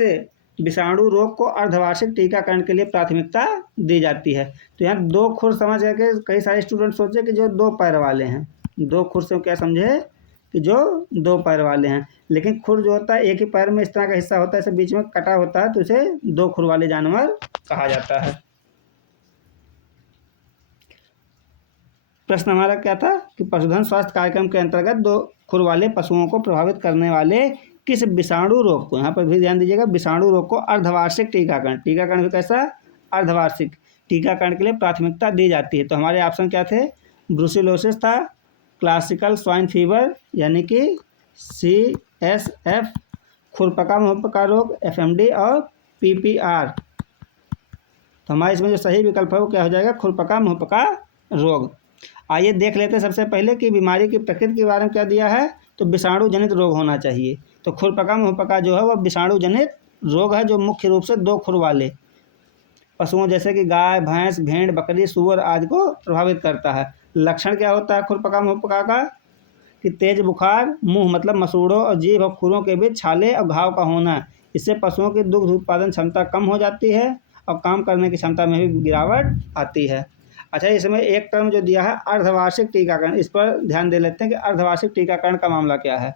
विषाणु रोग को अर्धवार्षिक टीकाकरण के लिए प्राथमिकता दी जाती है। तो यहाँ 2 खुर समझ करके कई सारे स्टूडेंट सोचे कि जो 2 पैर वाले हैं, 2 खुर से क्या समझे कि जो 2 पैर वाले हैं, लेकिन खुर जो होता है एक ही पैर में इस तरह का हिस्सा होता है, इसे बीच में कटा होता है, तो इसे 2 खुर वाले जानवर कहा जाता है। प्रश्न हमारा क्या था कि पशुधन स्वास्थ्य कार्यक्रम के अंतर्गत 2 खुर वाले पशुओं को प्रभावित करने वाले किस विषाणु रोग को, यहाँ पर भी ध्यान दीजिएगा, विषाणु रोग को अर्धवार्षिक टीकाकरण भी कैसा, अर्धवार्षिक टीकाकरण के लिए प्राथमिकता दी जाती है। तो हमारे ऑप्शन क्या थे, ब्रुसेलोसिस था, क्लासिकल स्वाइन फीवर यानी कि CSF, खुरपका मुहपका रोग FMD और PPR। तो हमारे इसमें जो सही विकल्प है वो क्या हो जाएगा, खुरपका मुहपका रोग। आइए देख लेते हैं सबसे पहले कि बीमारी की प्रकृति के बारे में क्या दिया है। तो विषाणु जनित रोग होना चाहिए। तो खुरपका मुहपका जो है वह विषाणु जनित रोग है जो मुख्य रूप से 2 खुर वाले पशुओं जैसे कि गाय, भैंस, भेड़, बकरी, सूअर आदि को प्रभावित करता है। लक्षण क्या होता है खुरपका मुहपका का, कि तेज बुखार, मुंह मतलब मसूड़ों और जीभ और खुरों के बीच छाले और घाव का होना। इससे पशुओं की दुग्ध उत्पादन क्षमता कम हो जाती है और काम करने की क्षमता में भी गिरावट आती है। अच्छा, इसमें एक टर्म जो दिया है अर्धवार्षिक टीकाकरण, इस पर ध्यान दे लेते हैं कि अर्धवार्षिक टीकाकरण का मामला क्या है।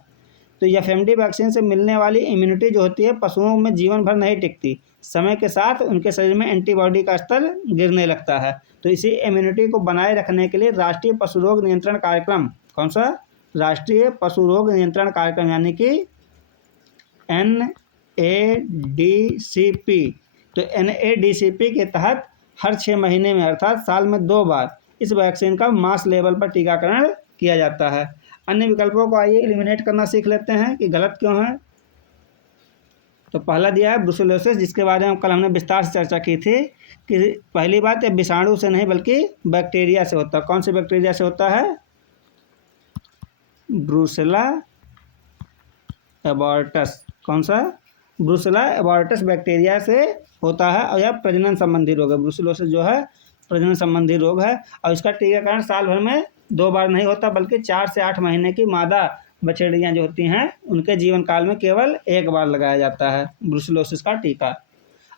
तो FMD वैक्सीन से मिलने वाली इम्यूनिटी जो होती है पशुओं में जीवन भर नहीं टिकती, समय के साथ उनके शरीर में एंटीबॉडी का स्तर गिरने लगता है। तो इसी इम्यूनिटी को बनाए रखने के लिए राष्ट्रीय पशु रोग नियंत्रण कार्यक्रम, कौन सा, राष्ट्रीय पशु रोग नियंत्रण कार्यक्रम यानी कि NADCP। तो NADCP के तहत हर 6 महीने में अर्थात साल में 2 बार इस वैक्सीन का मास लेवल पर टीकाकरण किया जाता है। अन्य विकल्पों को आइए एलिमिनेट करना सीख लेते हैं कि गलत क्यों है। तो पहला दिया है ब्रुसेलोसिस, जिसके बारे में कल हमने विस्तार से चर्चा की थी कि पहली बात ये विषाणु से नहीं बल्कि बैक्टीरिया से होता है। कौन से बैक्टीरिया से होता है, ब्रुसेला एबॉर्टस। कौन सा, ब्रुसेला एबॉर्टस बैक्टीरिया से होता है और यह प्रजनन संबंधी रोग है। ब्रुसेलोसिस जो है प्रजनन संबंधी रोग है और इसका टीकाकरण साल भर में 2 बार नहीं होता बल्कि 4 से 8 महीने की मादा बछड़ियाँ जो होती हैं उनके जीवन काल में केवल 1 बार लगाया जाता है ब्रुसेलोसिस का टीका।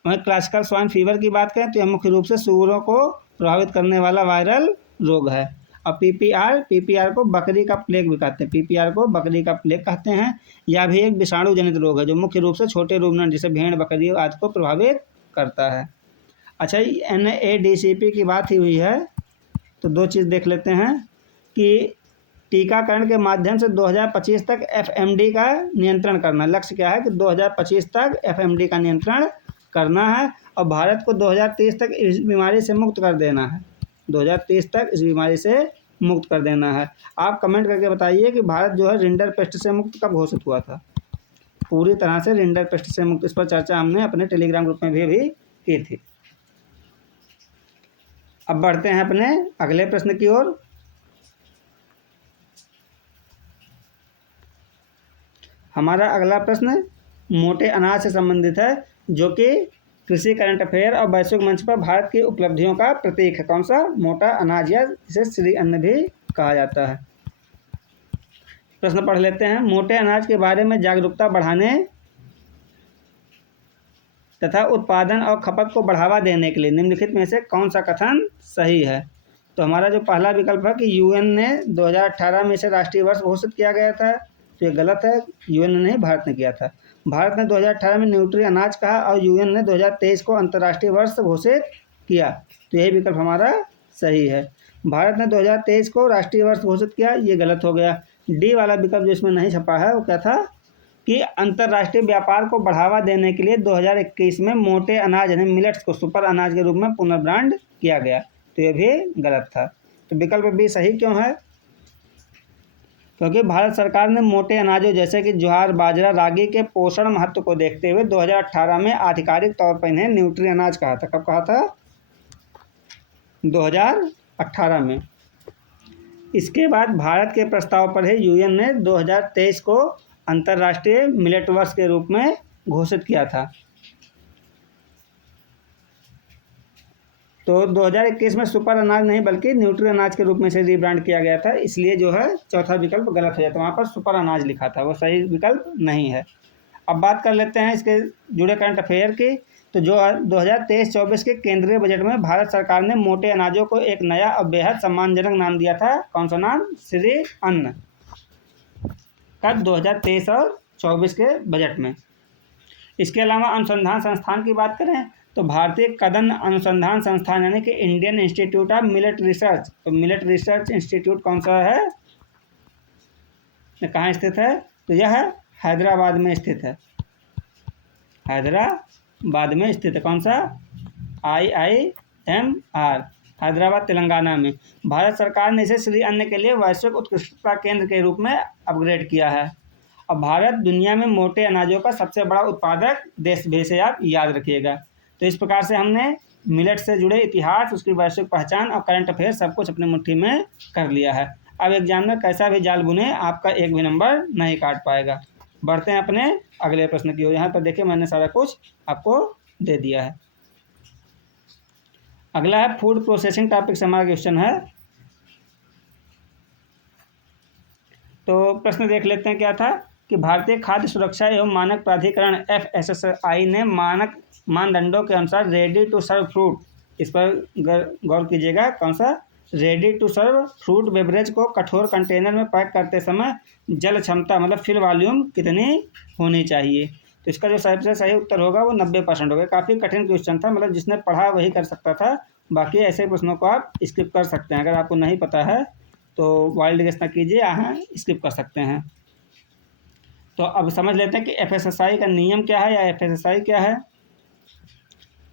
वहीं क्लासिकल स्वाइन फीवर की बात करें तो यह मुख्य रूप से सूअरों को प्रभावित करने वाला वायरल रोग है। और PPR को बकरी का प्लेग भी कहते हैं, PPR को बकरी का प्लेग कहते हैं। यह भी एक विषाणु जनित रोग है जो मुख्य रूप से छोटे रुग्ण जैसे भेड़, बकरी आदि को प्रभावित करता है। अच्छा, NADCP की बात ही हुई है तो 2 चीज़ देख लेते हैं कि टीकाकरण के माध्यम से 2025 तक FMD का नियंत्रण करना। लक्ष्य क्या है कि 2025 तक FMD का नियंत्रण करना है और भारत को 2030 तक इस बीमारी से मुक्त कर देना है। 2030 तक इस बीमारी से मुक्त कर देना है। आप कमेंट करके बताइए कि भारत जो है रिंडरपेस्ट से मुक्त कब घोषित हुआ था। पूरी तरह से रिंडरपेस्ट से मुक्त, इस पर चर्चा हमने अपने टेलीग्राम ग्रुप में भी की थी। अब बढ़ते हैं अपने अगले प्रश्न की ओर। हमारा अगला प्रश्न मोटे अनाज से संबंधित है, जो कि कृषि करंट अफेयर और वैश्विक मंच पर भारत की उपलब्धियों का प्रतीक है। कौन सा? मोटा अनाज, या इसे श्री अन्न भी कहा जाता है। प्रश्न पढ़ लेते हैं। मोटे अनाज के बारे में जागरूकता बढ़ाने तथा उत्पादन और खपत को बढ़ावा देने के लिए निम्नलिखित में से कौन सा कथन सही है? तो हमारा जो पहला विकल्प है कि यूएन ने 2018 में इसे राष्ट्रीय वर्ष घोषित किया गया था, तो ये गलत है। यूएन ने नहीं, भारत ने किया था। भारत ने 2018 में न्यूट्री अनाज कहा और यूएन ने 2023 को अंतर्राष्ट्रीय वर्ष घोषित किया, तो यही विकल्प हमारा सही है। भारत ने 2023 को राष्ट्रीय वर्ष घोषित किया, ये गलत हो गया। डी वाला विकल्प जो इसमें नहीं छपा है वो क्या था कि अंतर्राष्ट्रीय व्यापार को बढ़ावा देने के लिए 2021 में मोटे अनाज यानी मिलेट्स को सुपर अनाज के रूप में पुनर्ब्रांड किया गया, तो ये भी गलत था। तो विकल्प बी सही क्यों है? क्योंकि भारत सरकार ने मोटे अनाजों जैसे कि ज्वार, बाजरा, रागी के पोषण महत्व को देखते हुए 2018 में आधिकारिक तौर पर इन्हें न्यूट्री अनाज कहा था। कब कहा था? 2018 में। इसके बाद भारत के प्रस्ताव पर ही यूएन ने 2023 को अंतर्राष्ट्रीय मिलेट वर्ष के रूप में घोषित किया था। तो 2021 में सुपर अनाज नहीं बल्कि न्यूट्री अनाज के रूप में से रीब्रांड किया गया था, इसलिए जो है चौथा विकल्प गलत हो जाता है। वहाँ पर सुपर अनाज लिखा था, वो सही विकल्प नहीं है। अब बात कर लेते हैं इसके जुड़े करंट अफेयर की। तो जो 2023-24 के केंद्रीय बजट में भारत सरकार ने मोटे अनाजों को एक नया और बेहद सम्मानजनक नाम दिया था। कौन सा नाम? श्री अन्न। कब? 2023 और 24 के बजट में। इसके अलावा अनुसंधान संस्थान की बात करें तो भारतीय कदन अनुसंधान संस्थान यानी कि Indian institute of millet research, तो मिलेट रिसर्च इंस्टीट्यूट कौन सा है, कहाँ स्थित है? तो यह हैदराबाद में स्थित है। हैदराबाद में स्थित है। कौन सा? IIMR, हैदराबाद तेलंगाना में। भारत सरकार ने इसे श्री अन्न के लिए वैश्विक उत्कृष्टता केंद्र के रूप में अपग्रेड किया है। अब भारत दुनिया में मोटे अनाजों का सबसे बड़ा उत्पादक देश भी, इसे आप याद रखिएगा। तो इस प्रकार से हमने मिलेट से जुड़े इतिहास, उसकी वैश्विक पहचान और करंट अफेयर सब कुछ अपनी मुट्ठी में कर लिया है। अब एग्जामिनर कैसा भी जाल बुने, आपका एक भी नंबर नहीं काट पाएगा। बढ़ते हैं अपने अगले प्रश्न की ओर। यहाँ पर देखिए मैंने सारा कुछ आपको दे दिया है। अगला है फूड प्रोसेसिंग टॉपिक से हमारा क्वेश्चन है। तो प्रश्न देख लेते हैं क्या था कि भारतीय खाद्य सुरक्षा एवं मानक प्राधिकरण FSSAI ने मानक मानदंडों के अनुसार रेडी टू सर्व फ्रूट, इस पर गौर कीजिएगा, कौन सा? Ready to serve fruit beverage को कठोर कंटेनर में पैक करते समय जल क्षमता मतलब फिल वॉल्यूम कितनी होनी चाहिए? तो इसका जो सबसे सही उत्तर होगा वो 90% होगा। काफ़ी कठिन क्वेश्चन था, मतलब जिसने पढ़ा वही कर सकता था। बाकी ऐसे प्रश्नों को आप स्किप कर सकते हैं। अगर आपको नहीं पता है तो वाइल्ड गेस ना कीजिए, यहाँ स्किप कर सकते हैं। तो अब समझ लेते हैं कि FSSAI का नियम क्या है या FSSAI क्या है।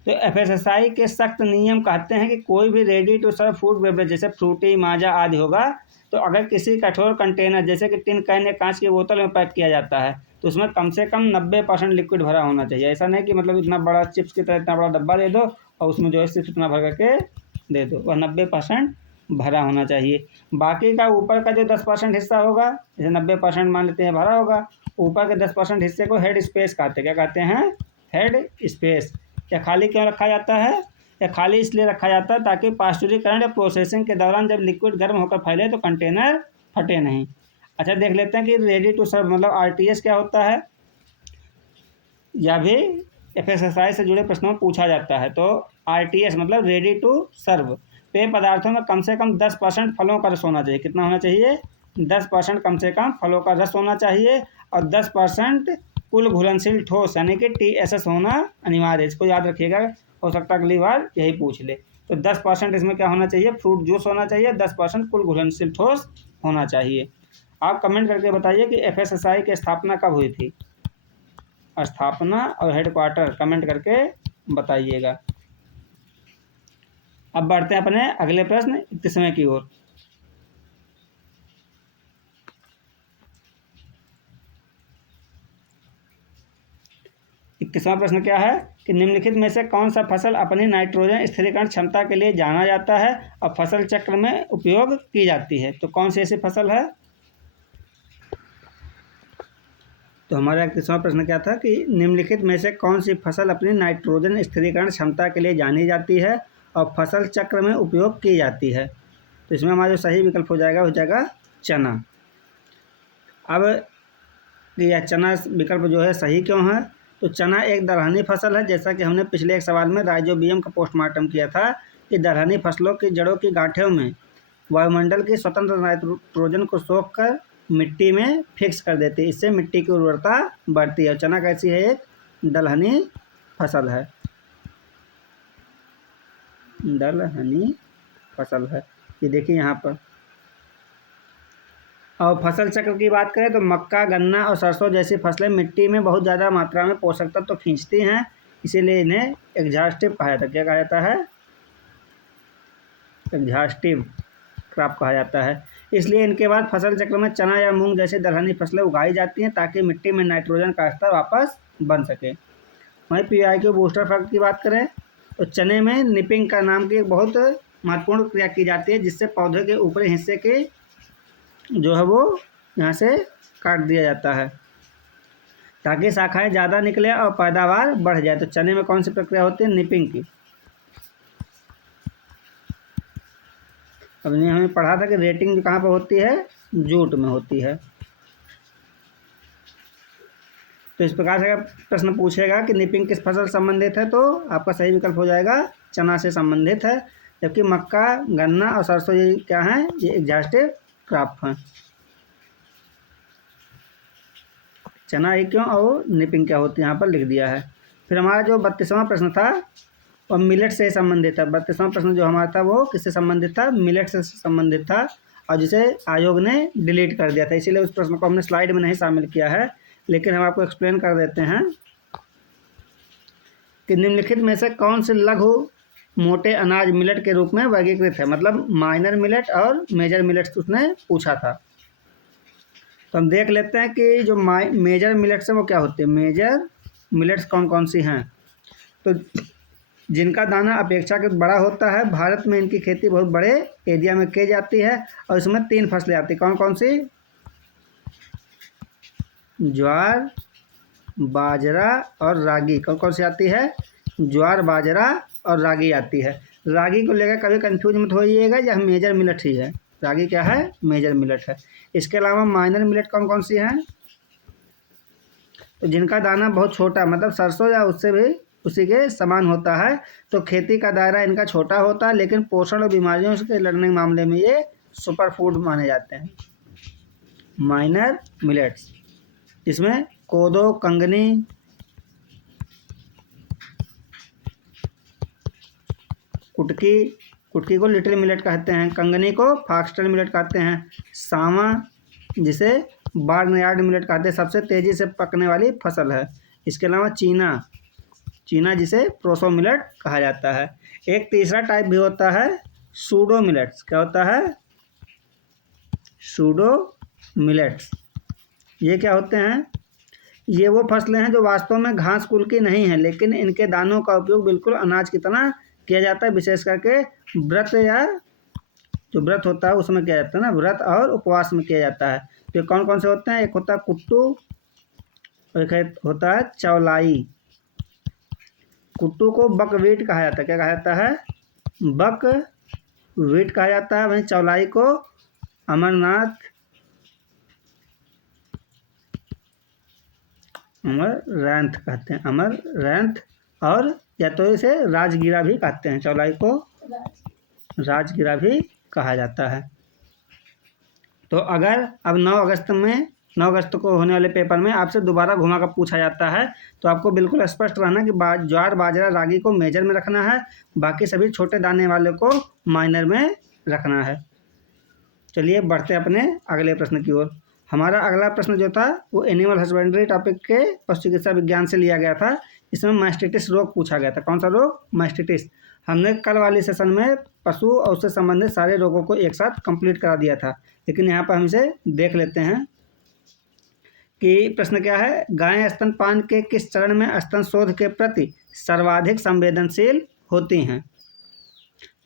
तो FSSAI के सख्त नियम कहते हैं कि कोई भी ready to serve food beverage जैसे फ्रूटी, माजा आदि होगा, तो अगर किसी कठोर कंटेनर जैसे कि टिन कैन या कांच की बोतल में पैक किया जाता है तो उसमें कम से कम 90% लिक्विड भरा होना चाहिए। ऐसा नहीं कि मतलब इतना बड़ा चिप्स की तरह इतना बड़ा डब्बा दे दो और उसमें जो है सिर्फ इतना भर करके दे दो, वह 90% भरा होना चाहिए। बाकी का ऊपर का जो 10% हिस्सा होगा, जैसे 90% मान लेते हैं भरा होगा, ऊपर के 10% हिस्से को हेड स्पेस कहते हैं। क्या कहते हैं? Head space. या खाली क्यों रखा जाता है? या खाली इसलिए रखा जाता है ताकि पास्चुरीकरण या प्रोसेसिंग के दौरान जब लिक्विड गर्म होकर फैले तो कंटेनर फटे नहीं। अच्छा, देख लेते हैं कि रेडी टू सर्व मतलब RTS क्या होता है, या भी FSSAI से जुड़े प्रश्नों में पूछा जाता है। तो RTS मतलब रेडी टू सर्व। पेय पदार्थों में कम से कम 10% फलों का रस होना चाहिए। कितना होना चाहिए? 10% कम से कम फलों का रस होना चाहिए और 10% कुल घुलनशील ठोस यानी कि TSS होना अनिवार्य है। इसको याद रखिएगा, हो सकता है अगली बार यही पूछ ले। तो 10% इसमें क्या होना चाहिए? फ्रूट जूस होना चाहिए। 10% कुल घुलनशील ठोस होना चाहिए। आप कमेंट करके बताइए कि FSSAI की स्थापना कब हुई थी। स्थापना और हेडक्वार्टर कमेंट करके बताइएगा। अब बढ़ते हैं अपने अगले प्रश्न 21वें की ओर। इक्कीसवां प्रश्न क्या है कि निम्नलिखित में से कौन सा फसल अपनी नाइट्रोजन स्थिरीकरण क्षमता के लिए जाना जाता है और फसल चक्र में उपयोग की जाती है? तो कौन सी ऐसी फसल है? तो हमारा 31वां प्रश्न क्या था कि निम्नलिखित में से कौन सी फसल अपनी नाइट्रोजन स्थिरीकरण क्षमता के लिए जानी जाती है और फसल चक्र में उपयोग की जाती है। तो इसमें हमारा जो सही विकल्प हो जाएगा चना। अब यह चना विकल्प जो है सही क्यों है? तो चना एक दलहनी फसल है, जैसा कि हमने पिछले एक सवाल में राइजोबियम का पोस्टमार्टम किया था कि दलहनी फसलों की जड़ों की गांठों में वायुमंडल की स्वतंत्र नाइट्रोजन को सोख कर मिट्टी में फिक्स कर देती है। इससे मिट्टी की उर्वरता बढ़ती है। चना कैसी है? एक दलहनी फसल है, दलहनी फसल है। ये देखिए यहाँ पर। और फसल चक्र की बात करें तो मक्का, गन्ना और सरसों जैसी फसलें मिट्टी में बहुत ज़्यादा मात्रा में पोषक तत्व तो खींचती हैं, इसीलिए इन्हें एग्जॉस्टिव कहा जाता है। क्या कहा जाता है? एग्जॉस्टिव क्रॉप कहा जाता है। इसलिए इनके बाद फसल चक्र में चना या मूंग जैसी दलहनी फसलें उगाई जाती हैं ताकि मिट्टी में नाइट्रोजन का स्तर वापस बन सके। वहीं PIQ बूस्टर फैक्ट की बात करें तो चने में निपिंग का नाम की एक बहुत महत्वपूर्ण क्रिया की जाती है, जिससे पौधे के ऊपरी हिस्से के जो है वो यहाँ से काट दिया जाता है ताकि शाखाएं ज़्यादा निकले और पैदावार बढ़ जाए। तो चने में कौन सी प्रक्रिया होती है? निपिंग की। अब हमें पढ़ा था कि रेटिंग कहाँ पर होती है? जूट में होती है। तो इस प्रकार से प्रश्न पूछेगा कि निपिंग किस फसल से संबंधित है, तो आपका सही विकल्प हो जाएगा चना से संबंधित है, जबकि मक्का, गन्ना और सरसों ये क्या है? ये एग्जॉस्टिव क्रॉप हैं। चना ही क्यों और निपिंग क्या होती है यहाँ पर लिख दिया है। फिर हमारा जो 32वां प्रश्न था वो मिलेट से संबंधित है। 32वां प्रश्न जो हमारा था वो किससे संबंधित था? मिलेट से संबंधित था, और जिसे आयोग ने डिलीट कर दिया था, इसीलिए उस प्रश्न को हमने स्लाइड में नहीं शामिल किया है, लेकिन हम आपको एक्सप्लेन कर देते हैं कि निम्नलिखित में से कौन से लघु मोटे अनाज मिलेट के रूप में वर्गीकृत है। मतलब माइनर मिलेट और मेजर मिलेट्स उसने पूछा था। तो हम देख लेते हैं कि जो मेजर मिलेट्स हैं वो क्या होते हैं। मेजर मिलेट्स कौन कौन सी हैं? तो जिनका दाना अपेक्षाकृत बड़ा होता है, भारत में इनकी खेती बहुत बड़े एरिया में की जाती है, और इसमें 3 फसलें आती हैं। कौन कौन सी? ज्वार, बाजरा और रागी। कौन कौन सी आती है? ज्वार, बाजरा और रागी आती है। रागी को लेकर कभी कंफ्यूज मत होइएगा, यह मेजर मिलेट ही है। रागी क्या है? मेजर मिलेट है। इसके अलावा माइनर मिलेट कौन कौन सी हैं? तो जिनका दाना बहुत छोटा, मतलब सरसों या उससे भी उसी के समान होता है, तो खेती का दायरा इनका छोटा होता है, लेकिन पोषण और बीमारियों से लड़ने के मामले में ये सुपर फूड माने जाते हैं। माइनर मिलेट्स इसमें कोदो, कंगनी, कुटकी को लिटिल मिलेट कहते हैं, कंगनी को फॉक्सटेल मिलेट कहते हैं, सावा जिसे बार्नयार्ड मिलेट कहते हैं, सबसे तेज़ी से पकने वाली फसल है। इसके अलावा चीना जिसे प्रोसो मिलेट कहा जाता है। एक तीसरा टाइप भी होता है सूडो मिलेट्स। क्या होता है? Pseudo millets. ये क्या होते हैं? ये वो फसलें हैं जो वास्तव में घास कुल की नहीं हैं, लेकिन इनके दानों का उपयोग बिल्कुल अनाज की तरह किया जाता है। विशेष करके व्रत या जो व्रत होता है उसमें किया जाता है ना, व्रत और उपवास में किया जाता है। तो कौन कौन से होते हैं? एक होता है कुट्टू और एक होता है चौलाई। कुट्टू को बकवीट कहा जाता है। क्या कहा जाता है? बकवीट कहा जाता है। वहीं चौलाई को अमरनाथ अमरैंथ कहते हैं। अमरैंथ, और या तो इसे राजगीरा भी कहते हैं। चौलाई को राजगीरा भी कहा जाता है। तो अगर अब 9 अगस्त को होने वाले पेपर में आपसे दोबारा घुमा कर पूछा जाता है, तो आपको बिल्कुल स्पष्ट रहना कि ज्वार, बाजरा, रागी को मेजर में रखना है, बाकी सभी छोटे दाने वाले को माइनर में रखना है। चलिए बढ़ते अपने अगले प्रश्न की ओर। हमारा अगला प्रश्न जो था वो एनिमल हस्बेंड्री टॉपिक के पशु चिकित्सा विज्ञान से लिया गया था। इसमें मास्टिटिस रोग पूछा गया था। कौन सा रोग? मास्टिटिस। हमने कल वाली सेशन में पशु और उससे संबंधित सारे रोगों को एक साथ कंप्लीट करा दिया था, लेकिन यहाँ पर हम इसे देख लेते हैं कि प्रश्न क्या है। गायें स्तनपान के किस चरण में स्तन शोथ के प्रति सर्वाधिक संवेदनशील होती हैं?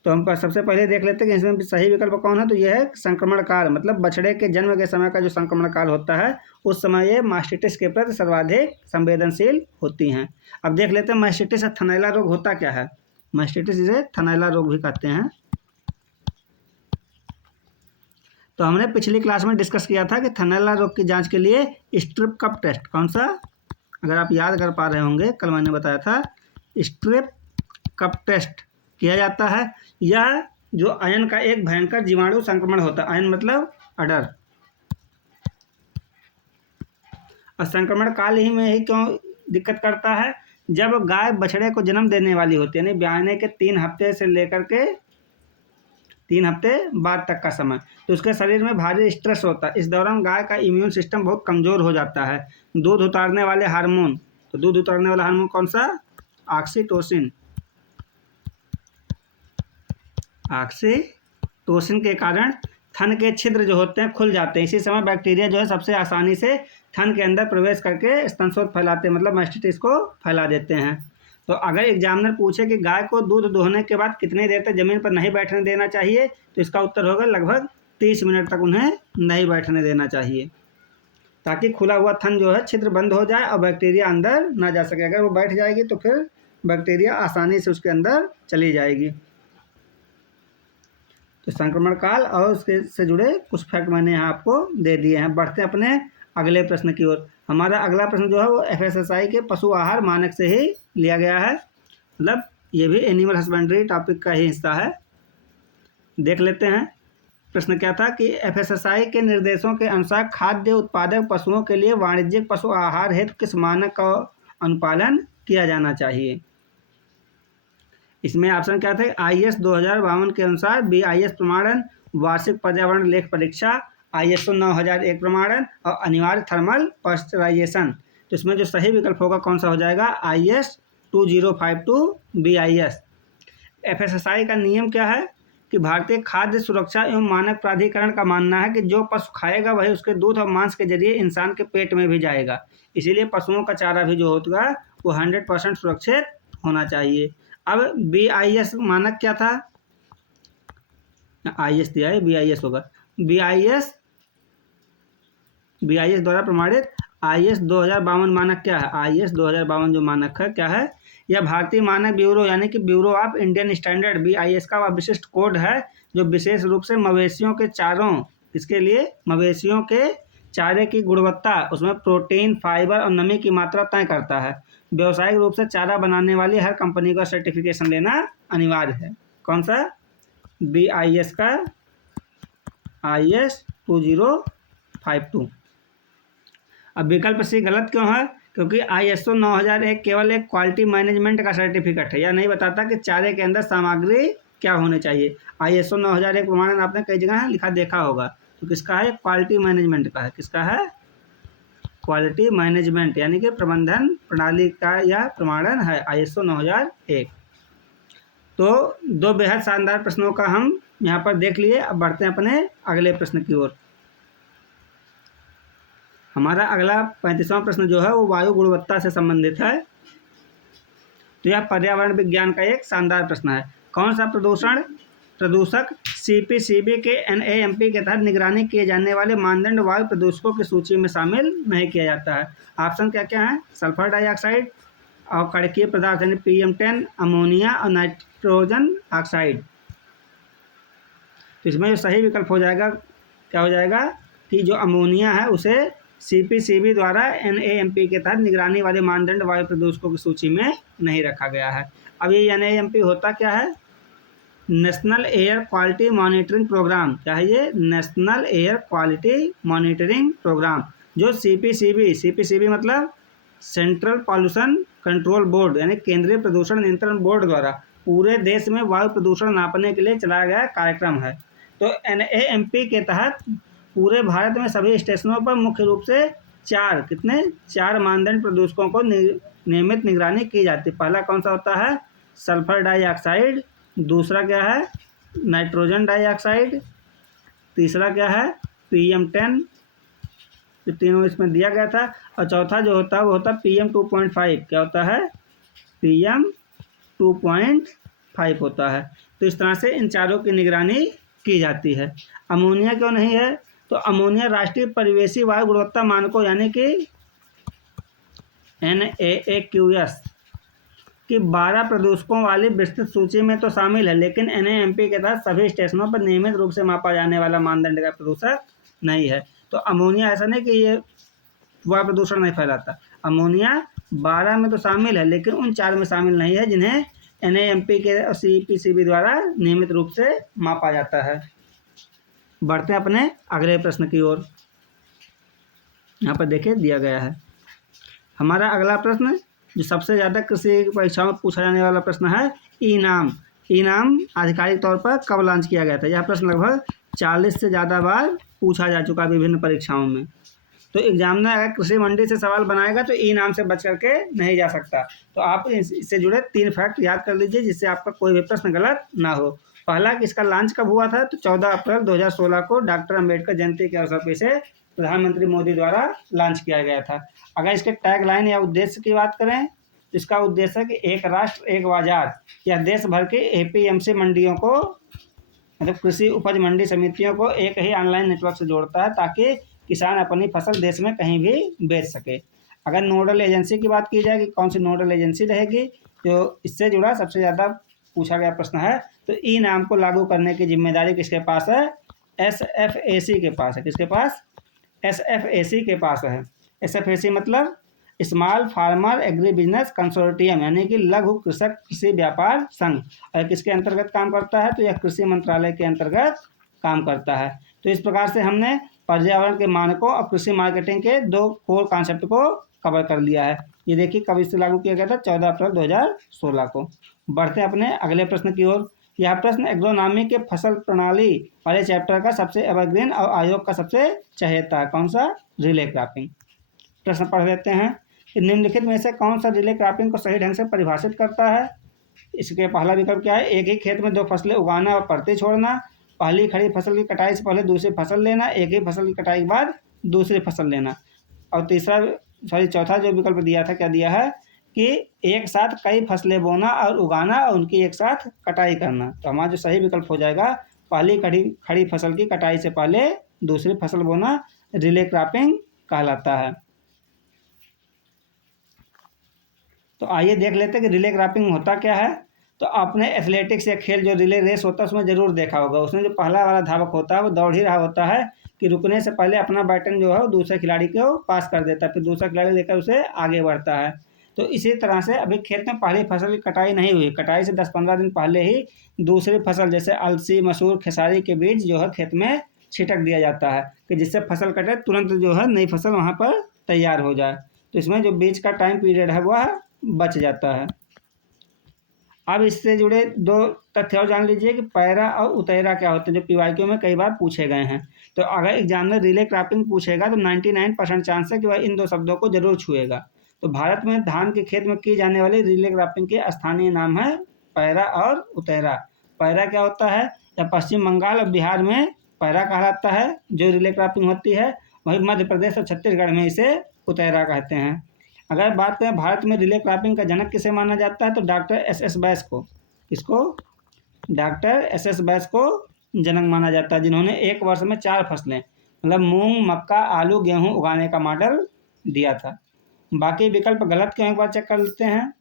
तो हम सबसे पहले देख लेते हैं कि इसमें सही विकल्प कौन है। तो यह है संक्रमण काल, मतलब बछड़े के जन्म के समय का जो संक्रमण काल होता है उस समय ये मास्टिटिस के प्रति सर्वाधिक संवेदनशील होती हैं। अब देख लेते हैं मास्टिटिस और थनैला रोग होता क्या है। मास्टिटिस जिसे थनैला रोग भी कहते हैं। तो हमने पिछली क्लास में डिस्कस किया था कि थनैला रोग की जांच के लिए स्ट्रिप कप टेस्ट, कौन सा, अगर आप याद कर पा रहे होंगे कल मैंने बताया था, स्ट्रिप कप टेस्ट किया जाता है। यह जो आयन का एक भयंकर जीवाणु संक्रमण होता है, आयन मतलब अडर, और संक्रमण काल ही में ही क्यों दिक्कत करता है, जब गाय बछड़े को जन्म देने वाली होती है, यानी ब्याहने के 3 हफ्ते से लेकर के 3 हफ्ते बाद तक का समय, तो उसके शरीर में भारी स्ट्रेस होता है। इस दौरान गाय का इम्यून सिस्टम बहुत कमज़ोर हो जाता है। दूध उतारने वाले हार्मोन, तो दूध उतारने वाला हार्मोन कौन सा, ऑक्सीटोसिन, ऑक्सीटोसिन के कारण थन के छिद्र जो होते हैं खुल जाते हैं। इसी समय बैक्टीरिया जो है सबसे आसानी से थन के अंदर प्रवेश करके स्तनशोथ फैलाते हैं, मतलब मास्टिटिस को फैला देते हैं। तो अगर एग्जामिनर पूछे कि गाय को दूध दोहने के बाद कितनी देर तक ज़मीन पर नहीं बैठने देना चाहिए, तो इसका उत्तर होगा लगभग 30 मिनट तक उन्हें नहीं बैठने देना चाहिए, ताकि खुला हुआ थन जो है छिद्र बंद हो जाए और बैक्टीरिया अंदर ना जा सके। अगर वो बैठ जाएगी तो फिर बैक्टीरिया आसानी से उसके अंदर चली जाएगी। तो संक्रमण काल और उसके से जुड़े कुछ फैक्ट मैंने यहाँ आपको दे दिए हैं। बढ़ते हैं अपने अगले प्रश्न की ओर। हमारा अगला प्रश्न जो है वो FSSAI के पशु आहार मानक से ही लिया गया है, मतलब ये भी एनिमल हस्बेंड्री टॉपिक का ही हिस्सा है। देख लेते हैं प्रश्न क्या था कि FSSAI के निर्देशों के अनुसार खाद्य उत्पादक पशुओं के लिए वाणिज्यिक पशु आहार हेतु किस मानक का अनुपालन किया जाना चाहिए। इसमें ऑप्शन क्या थे, IS 2052 के अनुसार BIS प्रमाणन, वार्षिक पर्यावरण लेख परीक्षा, ISO 9001 प्रमाणन और अनिवार्य थर्मल पास्चराइजेशन। तो इसमें जो सही विकल्प होगा कौन सा हो जाएगा, IS 2052 BIS। FSSAI का नियम क्या है कि भारतीय खाद्य सुरक्षा एवं मानक प्राधिकरण का मानना है कि जो पशु खाएगा वही उसके दूध और मांस के जरिए इंसान के पेट में भी जाएगा। इसीलिए पशुओं का चारा भी जो होगा वो 100% सुरक्षित होना चाहिए। अब BIS मानक क्या था, IS दिया है, BIS होगा, BIS द्वारा प्रमाणित IS 2052 मानक क्या है। IS 2052 जो मानक है क्या है, यह भारतीय मानक ब्यूरो यानी कि bureau of Indian standard BIS का वह विशिष्ट कोड है जो विशेष रूप से मवेशियों के चारों, इसके लिए मवेशियों के चारे की गुणवत्ता, उसमें प्रोटीन, फाइबर और नमी की मात्रा तय करता है। व्यावसायिक रूप से चारा बनाने वाली हर कंपनी का सर्टिफिकेशन लेना अनिवार्य है। कौन सा, BIS का IS 2052। अब विकल्प सी गलत क्यों है, क्योंकि ISO 9001 केवल एक क्वालिटी मैनेजमेंट का सर्टिफिकेट है, यह नहीं बताता कि चारे के अंदर सामग्री क्या होनी चाहिए। ISO 9001 प्रमाणन आपने कई जगह लिखा देखा होगा, तो किसका है, क्वालिटी मैनेजमेंट का है। किसका है, क्वालिटी मैनेजमेंट यानी कि प्रबंधन प्रणाली का यह प्रमाणन है, ISO 9001। तो 2 बेहद शानदार प्रश्नों का हम यहाँ पर देख लिए। अब बढ़ते हैं अपने अगले प्रश्न की ओर। हमारा अगला 35वां प्रश्न जो है वो वायु गुणवत्ता से संबंधित है। तो यह पर्यावरण विज्ञान का एक शानदार प्रश्न है। कौन सा प्रदूषक CPCB के NAMP के तहत निगरानी किए जाने वाले मानदंड वायु प्रदूषकों की सूची में शामिल नहीं किया जाता है। ऑप्शन क्या क्या है, सल्फर डाइऑक्साइड और कड़कीय पदार्थ यानी PM10, अमोनिया और नाइट्रोजन ऑक्साइड। तो इसमें जो सही विकल्प हो जाएगा क्या हो जाएगा कि जो अमोनिया है उसे CPCB द्वारा NAMP के तहत निगरानी वाले मानदंड वायु प्रदूषकों की सूची में नहीं रखा गया है। अब ये NAMP होता क्या है, national air quality monitoring programme. क्या है ये, national air quality monitoring programme, जो CPCB मतलब सेंट्रल पॉल्यूशन कंट्रोल बोर्ड यानी केंद्रीय प्रदूषण नियंत्रण बोर्ड द्वारा पूरे देश में वायु प्रदूषण नापने के लिए चलाया गया कार्यक्रम है। तो NAMP के तहत पूरे भारत में सभी स्टेशनों पर मुख्य रूप से चार मानदंड प्रदूषकों को नियमित निगरानी की जाती है। पहला कौन सा होता है, सल्फर डाइऑक्साइड, दूसरा क्या है, नाइट्रोजन डाइऑक्साइड, तीसरा क्या है, PM10, जो तीनों इसमें दिया गया था, और चौथा जो होता है वो होता है PM 2.5। क्या होता है, PM 2.5 होता है। तो इस तरह से इन चारों की निगरानी की जाती है। अमोनिया क्यों नहीं है? तो अमोनिया राष्ट्रीय परिवेशी वायु गुणवत्ता मानकों यानी कि NAAQS कि 12 प्रदूषकों वाली विस्तृत सूची में तो शामिल है, लेकिन NAMP के तहत सभी स्टेशनों पर नियमित रूप से मापा जाने वाला मानदंड का प्रदूषक नहीं है। तो अमोनिया ऐसा नहीं कि ये वायु प्रदूषण नहीं फैलाता, अमोनिया 12 में तो शामिल है, लेकिन उन 4 में शामिल नहीं है जिन्हें NAMP के और CPCB द्वारा नियमित रूप से मापा जाता है। बढ़ते हैं अपने अगले प्रश्न की ओर। यहाँ पर देखिए दिया गया है हमारा अगला प्रश्न, जो सबसे ज़्यादा कृषि परीक्षाओं में पूछा जाने वाला प्रश्न है, ई नाम आधिकारिक तौर पर कब लॉन्च किया गया था? यह प्रश्न लगभग 40 से ज़्यादा बार पूछा जा चुका है विभिन्न परीक्षाओं में। तो एग्जामिनर अगर कृषि मंडी से सवाल बनाएगा तो ई नाम से बच करके नहीं जा सकता। तो आप इससे जुड़े 3 फैक्ट याद कर लीजिए जिससे आपका कोई भी प्रश्न गलत ना हो। पहला कि इसका लॉन्च कब हुआ था? तो 14 अप्रैल 2016 को डॉक्टर अम्बेडकर जयंती के अवसर पर इसे प्रधानमंत्री मोदी द्वारा लॉन्च किया गया था। अगर इसके टैग लाइन या उद्देश्य की बात करें तो इसका उद्देश्य है कि एक राष्ट्र एक बाजार, यह देश भर के APMC मंडियों को, मतलब कृषि उपज मंडी समितियों को एक ही ऑनलाइन नेटवर्क से जोड़ता है ताकि किसान अपनी फसल देश में कहीं भी बेच सके। अगर नोडल एजेंसी की बात की जाए कि कौन सी नोडल एजेंसी रहेगी, तो इससे जुड़ा सबसे ज़्यादा पूछा गया प्रश्न है। तो ई नाम को लागू करने की जिम्मेदारी किसके पास है? SFAC के पास है। किसके पास? SFAC के पास है। SFAC मतलब small farmer agri business consortium, यानी कि लघु कृषक कृषि व्यापार संघ। और किसके अंतर्गत काम करता है? तो यह कृषि मंत्रालय के अंतर्गत काम करता है। तो इस प्रकार से हमने पर्यावरण के मानकों और कृषि मार्केटिंग के 2 कोर कॉन्सेप्ट को कवर कर लिया है। ये देखिए कब इसे लागू किया गया था? 14 अप्रैल 2016 को। बढ़ते हैं अपने अगले प्रश्न की ओर। यह प्रश्न एग्रोनॉमी के फसल प्रणाली वाले चैप्टर का सबसे एवरग्रीन और आयोग का सबसे चहेता है। कौन सा? Relay cropping. प्रश्न पढ़ लेते हैं कि निम्नलिखित में से कौन सा रिले क्रॉपिंग को सही ढंग से परिभाषित करता है? इसके पहला विकल्प क्या है? एक ही खेत में 2 फसलें उगाना और परती छोड़ना, पहली खड़ी फसल की कटाई से पहले दूसरी फसल लेना, एक ही फसल की कटाई के बाद दूसरी फसल लेना। और चौथा जो विकल्प दिया था, क्या दिया है कि एक साथ कई फसलें बोना और उगाना और उनकी एक साथ कटाई करना। तो हमारा जो सही विकल्प हो जाएगा, पहली खड़ी फसल की कटाई से पहले दूसरी फसल बोना रिले क्रॉपिंग कहलाता है। तो आइए देख लेते हैं कि रिले क्रॉपिंग होता क्या है। तो आपने एथलेटिक्स या खेल जो रिले रेस होता है उसमें ज़रूर देखा होगा। उसमें जो पहला वाला धावक होता है वो दौड़ ही रहा होता है कि रुकने से पहले अपना बैटन जो है वो दूसरे खिलाड़ी को पास कर देता है, फिर दूसरा खिलाड़ी लेकर उसे आगे बढ़ता है। तो इसी तरह से अभी खेत में पहली फसल की कटाई नहीं हुई, कटाई से 10-15 दिन पहले ही दूसरी फसल जैसे अलसी, मसूर, खेसारी के बीज जो है खेत में छिटक दिया जाता है कि जिससे फसल कटे तुरंत जो है नई फसल वहाँ पर तैयार हो जाए। तो इसमें जो बीज का टाइम पीरियड है वह बच जाता है। अब इससे जुड़े 2 तथ्य और जान लीजिए कि पैरा और उतैरा क्या होते हैं, जो PYQ में कई बार पूछे गए हैं। तो अगर एग्जामिनर रिले क्रॉपिंग पूछेगा तो 99% चांस है कि वह इन 2 शब्दों को जरूर छुएगा। तो भारत में धान के खेत में की जाने वाली रिले क्रॉपिंग के स्थानीय नाम है पैरा और उतैरा। पैरा क्या होता है? या पश्चिम बंगाल और बिहार में पैरा कहलाता है जो रिले क्रॉपिंग होती है, वहीं मध्य प्रदेश और छत्तीसगढ़ में इसे उतैरा कहते हैं। अगर बात करें भारत में रिले क्रॉपिंग का जनक किसे माना जाता है, तो डॉक्टर SS बैस को। किसको? डॉक्टर SS बैस को जनक माना जाता है, जिन्होंने एक वर्ष में 4 फसलें मतलब मूंग, मक्का, आलू, गेहूं उगाने का मॉडल दिया था। बाकी विकल्प गलत क्यों, एक बार चेक कर लेते हैं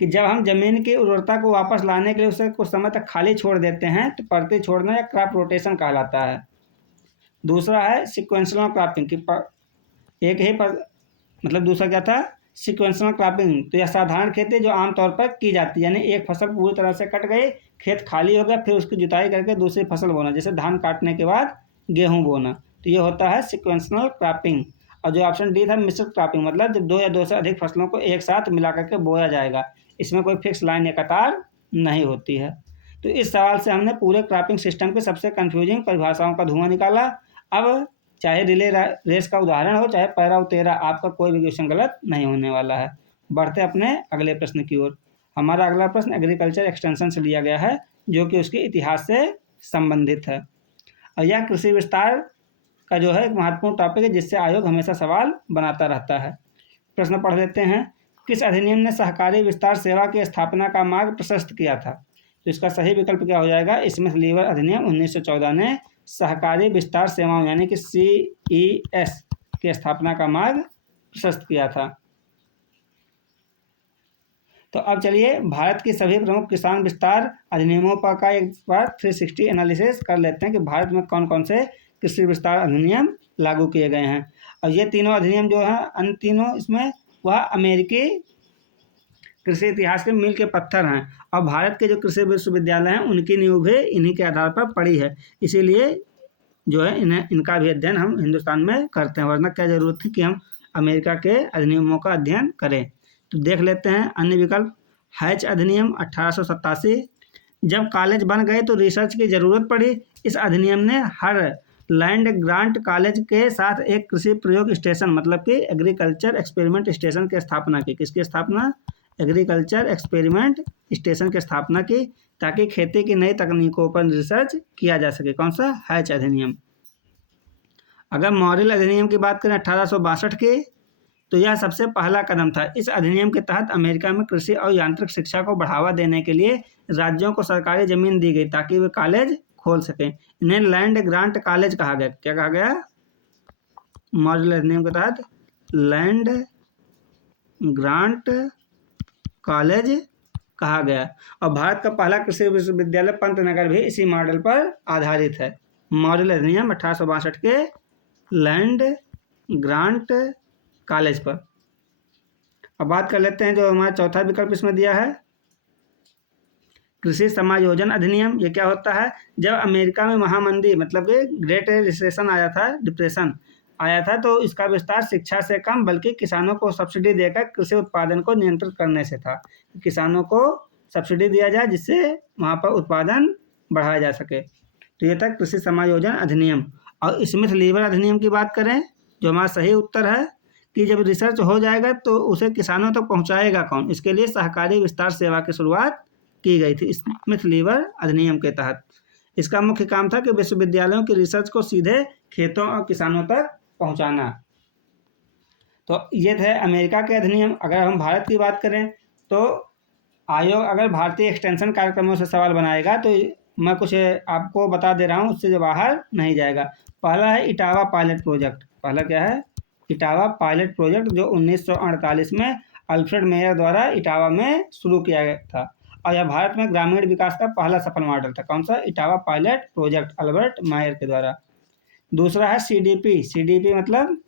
कि जब हम जमीन की उर्वरता को वापस लाने के लिए उसे कुछ समय तक खाली छोड़ देते हैं तो परती छोड़ना या क्रॉप रोटेशन कहलाता है। दूसरा है सिक्वेंशनल क्रॉपिंग की एक ही मतलब दूसरा क्या था? सिक्वेंशनल क्रॉपिंग। तो यह साधारण खेती जो आमतौर पर की जाती है, यानी एक फसल पूरी तरह से कट गई, खेत खाली हो गया, फिर उसकी जुताई करके दूसरी फसल बोना, जैसे धान काटने के बाद गेहूं बोना। तो ये होता है सिक्वेंशनल क्रॉपिंग। और जो ऑप्शन डी था मिश्रित क्रॉपिंग, मतलब जब 2 या 2 से अधिक फसलों को एक साथ मिला करके बोया जाएगा, इसमें कोई फिक्स लाइन या कतार नहीं होती है। तो इस सवाल से हमने पूरे क्रॉपिंग सिस्टम की सबसे कन्फ्यूजिंग परिभाषाओं का धुआं निकाला। अब चाहे रिले रेस का उदाहरण हो चाहे पैरा उतेरा, आपका कोई भी क्वेश्चन गलत नहीं होने वाला है। बढ़ते अपने अगले प्रश्न की ओर। हमारा अगला प्रश्न एग्रीकल्चर एक्सटेंशन से लिया गया है जो कि उसके इतिहास से संबंधित है। और यह कृषि विस्तार का जो है एक महत्वपूर्ण टॉपिक है जिससे आयोग हमेशा सवाल बनाता रहता है। प्रश्न पढ़ लेते हैं। किस अधिनियम ने सहकारी विस्तार सेवा की स्थापना का मार्ग प्रशस्त किया था? तो इसका सही विकल्प क्या हो जाएगा, स्मिथ लीवर अधिनियम 1914 ने सहकारी विस्तार सेवाओं यानी कि CES की स्थापना का मार्ग प्रशस्त किया था। तो अब चलिए भारत की सभी प्रमुख किसान विस्तार अधिनियमों पर का एक बार 360 एनालिसिस कर लेते हैं कि भारत में कौन कौन से कृषि विस्तार अधिनियम लागू किए गए हैं। और ये तीनों अधिनियम जो हैं अन्य तीनों इसमें वह अमेरिकी कृषि इतिहास के मील के पत्थर हैं और भारत के जो कृषि विश्वविद्यालय हैं उनकी नींव भी इन्हीं के आधार पर पड़ी है। इसीलिए जो है इनका भी अध्ययन हम हिंदुस्तान में करते हैं, वरना क्या जरूरत थी कि हम अमेरिका के अधिनियमों का अध्ययन करें। तो देख लेते हैं अन्य विकल्प। हैच अधिनियम 1887, जब कॉलेज बन गए तो रिसर्च की ज़रूरत पड़ी। इस अधिनियम ने हर लैंड ग्रांट कॉलेज के साथ एक कृषि प्रयोग स्टेशन मतलब कि एग्रीकल्चर एक्सपेरिमेंट स्टेशन की स्थापना की। किसकी स्थापना, एग्रीकल्चर एक्सपेरिमेंट स्टेशन की स्थापना की, ताकि खेती की नई तकनीकों पर रिसर्च किया जा सके। कौन सा, हैच अधिनियम। अगर मॉरिल अधिनियम की बात करें 1862 की, तो यह सबसे पहला कदम था। इस अधिनियम के तहत अमेरिका में कृषि और यांत्रिक शिक्षा को बढ़ावा देने के लिए राज्यों को सरकारी जमीन दी गई ताकि वे कॉलेज खोल सकें। इन्हें लैंड ग्रांट कॉलेज कहा गया। क्या कहा गया, मॉरिल अधिनियम के तहत लैंड ग्रांट कॉलेज कहा गया। और भारत का पहला कृषि विश्वविद्यालय पंतनगर भी इसी मॉडल पर आधारित है। मॉरिल अधिनियम 1862 के लैंड ग्रांट कॉलेज पर। अब बात कर लेते हैं जो हमारा चौथा विकल्प इसमें दिया है, कृषि समायोजन अधिनियम। ये क्या होता है, जब अमेरिका में महामंदी मतलब कि ग्रेट रिसेशन आया था, डिप्रेशन आया था, तो इसका विस्तार शिक्षा से कम बल्कि किसानों को सब्सिडी देकर कृषि उत्पादन को नियंत्रित करने से था। किसानों को सब्सिडी दिया जाए जिससे वहाँ पर उत्पादन बढ़ाया जा सके। तो ये था कृषि समायोजन अधिनियम। और स्मिथ लीवर अधिनियम की बात करें, जो हमारा सही उत्तर है कि जब रिसर्च हो जाएगा तो उसे किसानों तक पहुँचाएगा कौन, इसके लिए सहकारी विस्तार सेवा की शुरुआत की गई थी स्मिथ लीवर अधिनियम के तहत। इसका मुख्य काम था कि विश्वविद्यालयों की रिसर्च को सीधे खेतों और किसानों तक पहुंचाना। तो ये थे अमेरिका के अधिनियम। अगर हम भारत की बात करें तो आयोग अगर भारतीय एक्सटेंशन कार्यक्रमों से सवाल बनाएगा तो मैं कुछ आपको बता दे रहा हूँ, उससे जो बाहर नहीं जाएगा। पहला है इटावा पायलट प्रोजेक्ट। पहला क्या है, इटावा पायलट प्रोजेक्ट, जो 1948 में अल्फ्रेड मेयर द्वारा इटावा में शुरू किया गया था और यह भारत में ग्रामीण विकास का पहला सफल मॉडल था। कौन सा, इटावा पायलट प्रोजेक्ट, अल्बर्ट मायर के द्वारा। दूसरा है CDP। CDP मतलब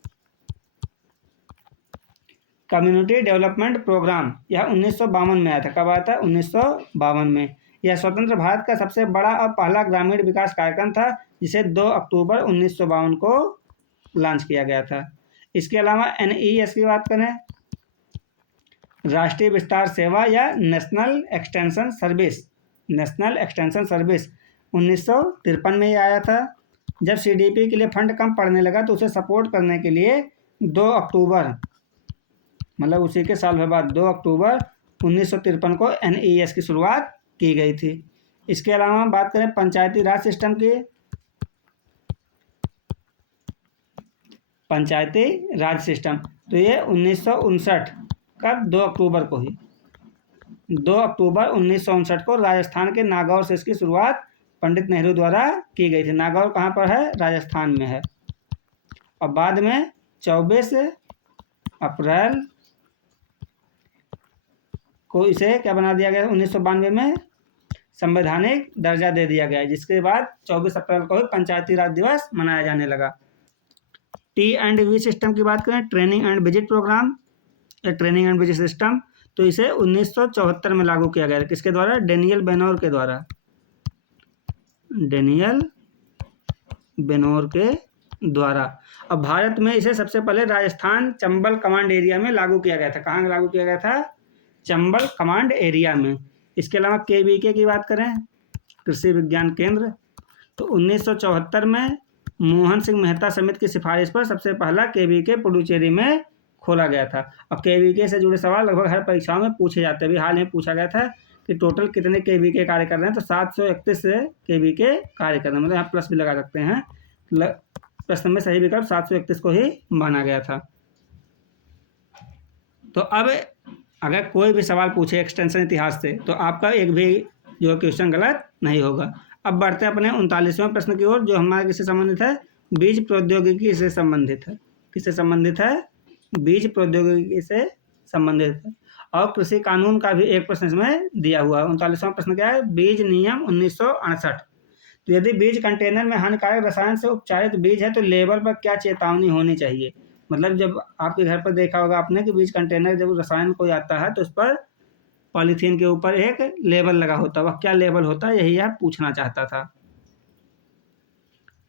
कम्युनिटी डेवलपमेंट प्रोग्राम। यह 1952 में आया था। कब आया था, 1952 में। यह स्वतंत्र भारत का सबसे बड़ा और पहला ग्रामीण विकास कार्यक्रम था जिसे 2 अक्टूबर 1952 को लॉन्च किया गया था। इसके अलावा NES की बात करें, राष्ट्रीय विस्तार सेवा या national extension service, national extension service 1953 में ही आया था। जब CDP के लिए फंड कम पड़ने लगा तो उसे सपोर्ट करने के लिए 2 अक्टूबर मतलब उसी के साल भर बाद 2 अक्टूबर 1953 को NES की शुरुआत की गई थी। इसके अलावा हम बात करें पंचायती राज सिस्टम की, पंचायती राज सिस्टम, तो ये 1959 कब, 2 अक्टूबर को ही, 2 अक्टूबर 1959 को राजस्थान के नागौर से इसकी शुरुआत पंडित नेहरू द्वारा की गई थी। नागौर कहाँ पर है, राजस्थान में है। और बाद में 24 अप्रैल को इसे क्या बना दिया गया, 1992 में संवैधानिक दर्जा दे दिया गया, जिसके बाद 24 अप्रैल को ही पंचायती राज दिवस मनाया जाने लगा। T&V सिस्टम की बात करें, ट्रेनिंग एंड विजिट प्रोग्राम या ट्रेनिंग एंड विजिट सिस्टम, तो इसे 1974 में लागू किया गया। किसके द्वारा, डेनियल बेनोर के द्वारा, डेनियल बेनोर के द्वारा। अब भारत में इसे सबसे पहले राजस्थान चंबल कमांड एरिया में लागू किया गया था। कहाँ लागू किया गया था, चंबल कमांड एरिया में। इसके अलावा KVK की बात करें, कृषि विज्ञान केंद्र, तो 1974 में मोहन सिंह मेहता समिति की सिफारिश पर सबसे पहला KVK पुडुचेरी में खोला गया था। और KVK से जुड़े सवाल लगभग हर परीक्षाओं में पूछे जाते हैं। अभी हाल में पूछा गया था कि टोटल कितने KVK कार्य कर रहे हैं, तो 731 KVK कार्य कर रहे हैं, मतलब यहाँ प्लस भी लगा सकते हैं। प्रश्न में सही विकल्प 731 को ही माना गया था। तो अब अगर कोई भी सवाल पूछे एक्सटेंशन इतिहास से, तो आपका एक भी जो क्वेश्चन गलत नहीं होगा। अब बढ़ते हैं अपने 39वें प्रश्न की ओर, जो हमारा किससे संबंधित है, बीज प्रौद्योगिकी से संबंधित है। किससे संबंधित है, बीज प्रौद्योगिकी से संबंधित है। और कृषि कानून का भी एक प्रश्न इसमें दिया हुआ है। 39वां प्रश्न क्या है, बीज नियम 1968। तो यदि बीज कंटेनर में हानिकारक रसायन से उपचारित बीज है तो लेबल पर क्या चेतावनी होनी चाहिए। मतलब जब आपके घर पर देखा होगा आपने कि बीज कंटेनर जब रसायन कोई आता है तो उस पर पॉलीथीन के ऊपर एक लेबल लगा होता है, वह क्या लेबल होता है, यही यह पूछना चाहता था।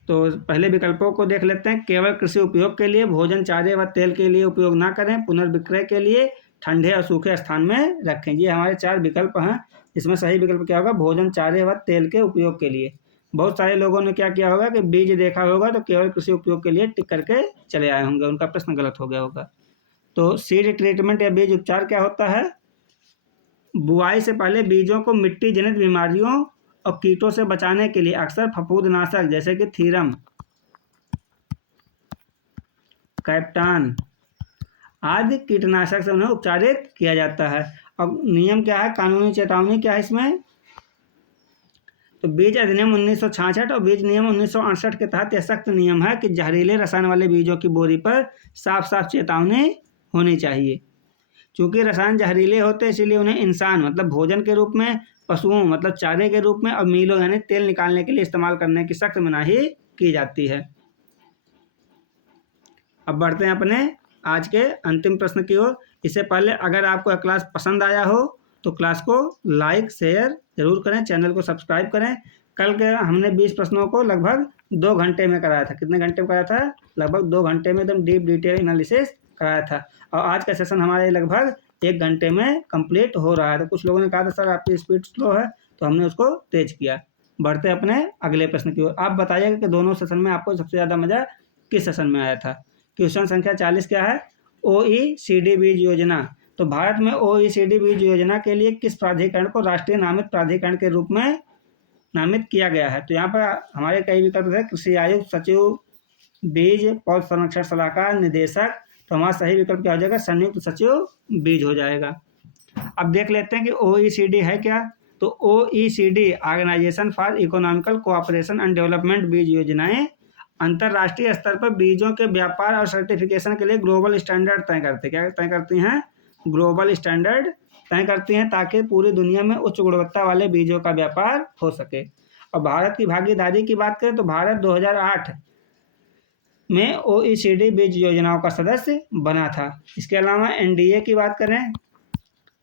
तो पहले विकल्पों को देख लेते हैं। केवल कृषि उपयोग के लिए, भोजन, चारे व तेल के लिए उपयोग ना करें, पुनर्विक्रय के लिए, ठंडे और सूखे स्थान में रखें। ये हमारे 4 विकल्प हैं। इसमें सही विकल्प क्या होगा, भोजन, चारे व तेल के उपयोग के लिए। बहुत सारे लोगों ने क्या किया होगा कि बीज देखा होगा तो केवल कृषि उपयोग के लिए टिक करके चले आए होंगे, उनका प्रश्न गलत हो गया होगा। तो सीड ट्रीटमेंट या बीज उपचार क्या होता है, बुआई से पहले बीजों को मिट्टी जनित बीमारियों और कीटों से बचाने के लिए अक्सर फफूंदनाशक जैसे कि थीरम, कैप्टान आदि कीटनाशक से उन्हें उपचारित किया जाता है। अब नियम क्या है, कानूनी चेतावनी क्या है इसमें, तो बीज अधिनियम 1966 और बीज नियम 1968 के तहत यह सख्त नियम है कि जहरीले रसायन वाले बीजों की बोरी पर साफ साफ चेतावनी होनी चाहिए। चूंकि रसायन जहरीले होते हैं इसीलिए उन्हें इंसान मतलब भोजन के रूप में, पशुओं मतलब चारे के रूप में और मीलों यानी तेल निकालने के लिए इस्तेमाल करने की सख्त मनाही की जाती है। अब बढ़ते हैं अपने आज के अंतिम प्रश्न की ओर। इससे पहले अगर आपको क्लास पसंद आया हो तो क्लास को लाइक शेयर जरूर करें, चैनल को सब्सक्राइब करें। कल के हमने 20 प्रश्नों को लगभग 2 घंटे में कराया था। कितने घंटे में कराया था, लगभग 2 घंटे में एकदम डीप डिटेल एनालिसिस कराया था। और आज का सेशन हमारे लगभग 1 घंटे में कंप्लीट हो रहा है। तो कुछ लोगों ने कहा था सर आपकी स्पीड स्लो है, तो हमने उसको तेज किया। बढ़ते अपने अगले प्रश्न की ओर। आप बताइएगा कि दोनों सेशन में आपको सबसे ज़्यादा मज़ा किस सेशन में आया था। क्वेश्चन संख्या 40 क्या है, OECD बीज योजना। तो भारत में OECD बीज योजना के लिए किस प्राधिकरण को राष्ट्रीय नामित प्राधिकरण के रूप में नामित किया गया है। तो यहाँ पर हमारे कई विकल्प थे, कृषि आयुक्त, सचिव, बीज, पौध संरक्षण सलाहकार, निदेशक। तो हमारा सही विकल्प क्या हो जाएगा, संयुक्त सचिव बीज हो जाएगा। अब देख लेते हैं कि OECD है क्या। तो OECD organisation for economical cooperation and development बीज योजनाएं अंतर्राष्ट्रीय स्तर पर बीजों के व्यापार और सर्टिफिकेशन के लिए ग्लोबल स्टैंडर्ड तय करते, क्या तय करती हैं, ग्लोबल स्टैंडर्ड तय करती हैं ताकि पूरी दुनिया में उच्च गुणवत्ता वाले बीजों का व्यापार हो सके। और भारत की भागीदारी की बात करें तो भारत 2008 में OECD बीज योजनाओं का सदस्य बना था। इसके अलावा NDA की बात करें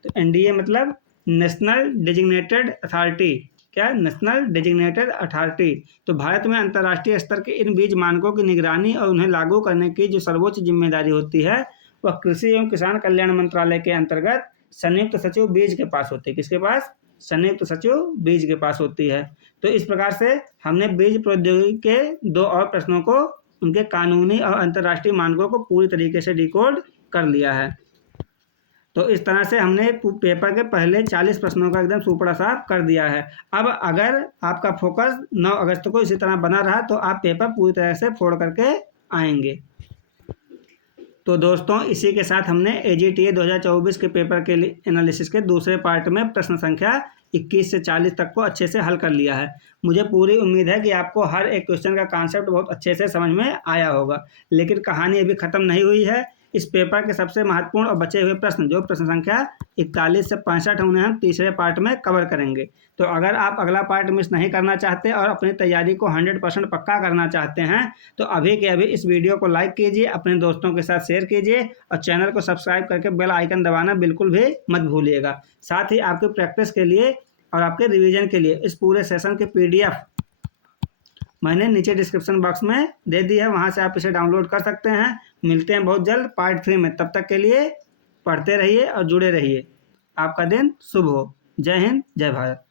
तो NDA मतलब नेशनल डेजिग्नेटेड अथॉरिटी, क्या, नेशनल डेजिग्नेटेड अथॉरिटी। तो भारत में अंतर्राष्ट्रीय स्तर के इन बीज मानकों की निगरानी और उन्हें लागू करने की जो सर्वोच्च जिम्मेदारी होती है वह कृषि एवं किसान कल्याण मंत्रालय के अंतर्गत संयुक्त सचिव बीज के पास होती है। किसके पास, संयुक्त सचिव बीज के पास होती है। तो इस प्रकार से हमने बीज प्रौद्योगिकी के 2 और प्रश्नों को उनके कानूनी और अंतर्राष्ट्रीय मानकों को पूरी तरीके से डिकोड कर लिया है। तो इस तरह से हमने पेपर के पहले 40 प्रश्नों का एकदम सुपड़ा साफ कर दिया है। अब अगर आपका फोकस 9 अगस्त को इसी तरह बना रहा तो आप पेपर पूरी तरह से फोड़ करके आएंगे। तो दोस्तों इसी के साथ हमने AGTA 2024 के पेपर के लिए एनालिसिस के दूसरे पार्ट में प्रश्न संख्या 21 से 40 तक को अच्छे से हल कर लिया है। मुझे पूरी उम्मीद है कि आपको हर एक क्वेश्चन का कॉन्सेप्ट बहुत अच्छे से समझ में आया होगा। लेकिन कहानी अभी ख़त्म नहीं हुई है। इस पेपर के सबसे महत्वपूर्ण और बचे हुए प्रश्न जो प्रश्न संख्या 41 से 65 उन्हें हम तीसरे पार्ट में कवर करेंगे। तो अगर आप अगला पार्ट मिस नहीं करना चाहते और अपनी तैयारी को 100% पक्का करना चाहते हैं तो अभी के अभी इस वीडियो को लाइक कीजिए, अपने दोस्तों के साथ शेयर कीजिए और चैनल को सब्सक्राइब करके बेल आइकन दबाना बिल्कुल भी मत भूलिएगा। साथ ही आपकी प्रैक्टिस के लिए और आपके रिवीजन के लिए इस पूरे सेशन के PDF मैंने नीचे डिस्क्रिप्शन बॉक्स में दे दी है, वहाँ से आप इसे डाउनलोड कर सकते हैं। मिलते हैं बहुत जल्द पार्ट 3 में, तब तक के लिए पढ़ते रहिए और जुड़े रहिए। आपका दिन शुभ हो। जय हिंद, जय भारत।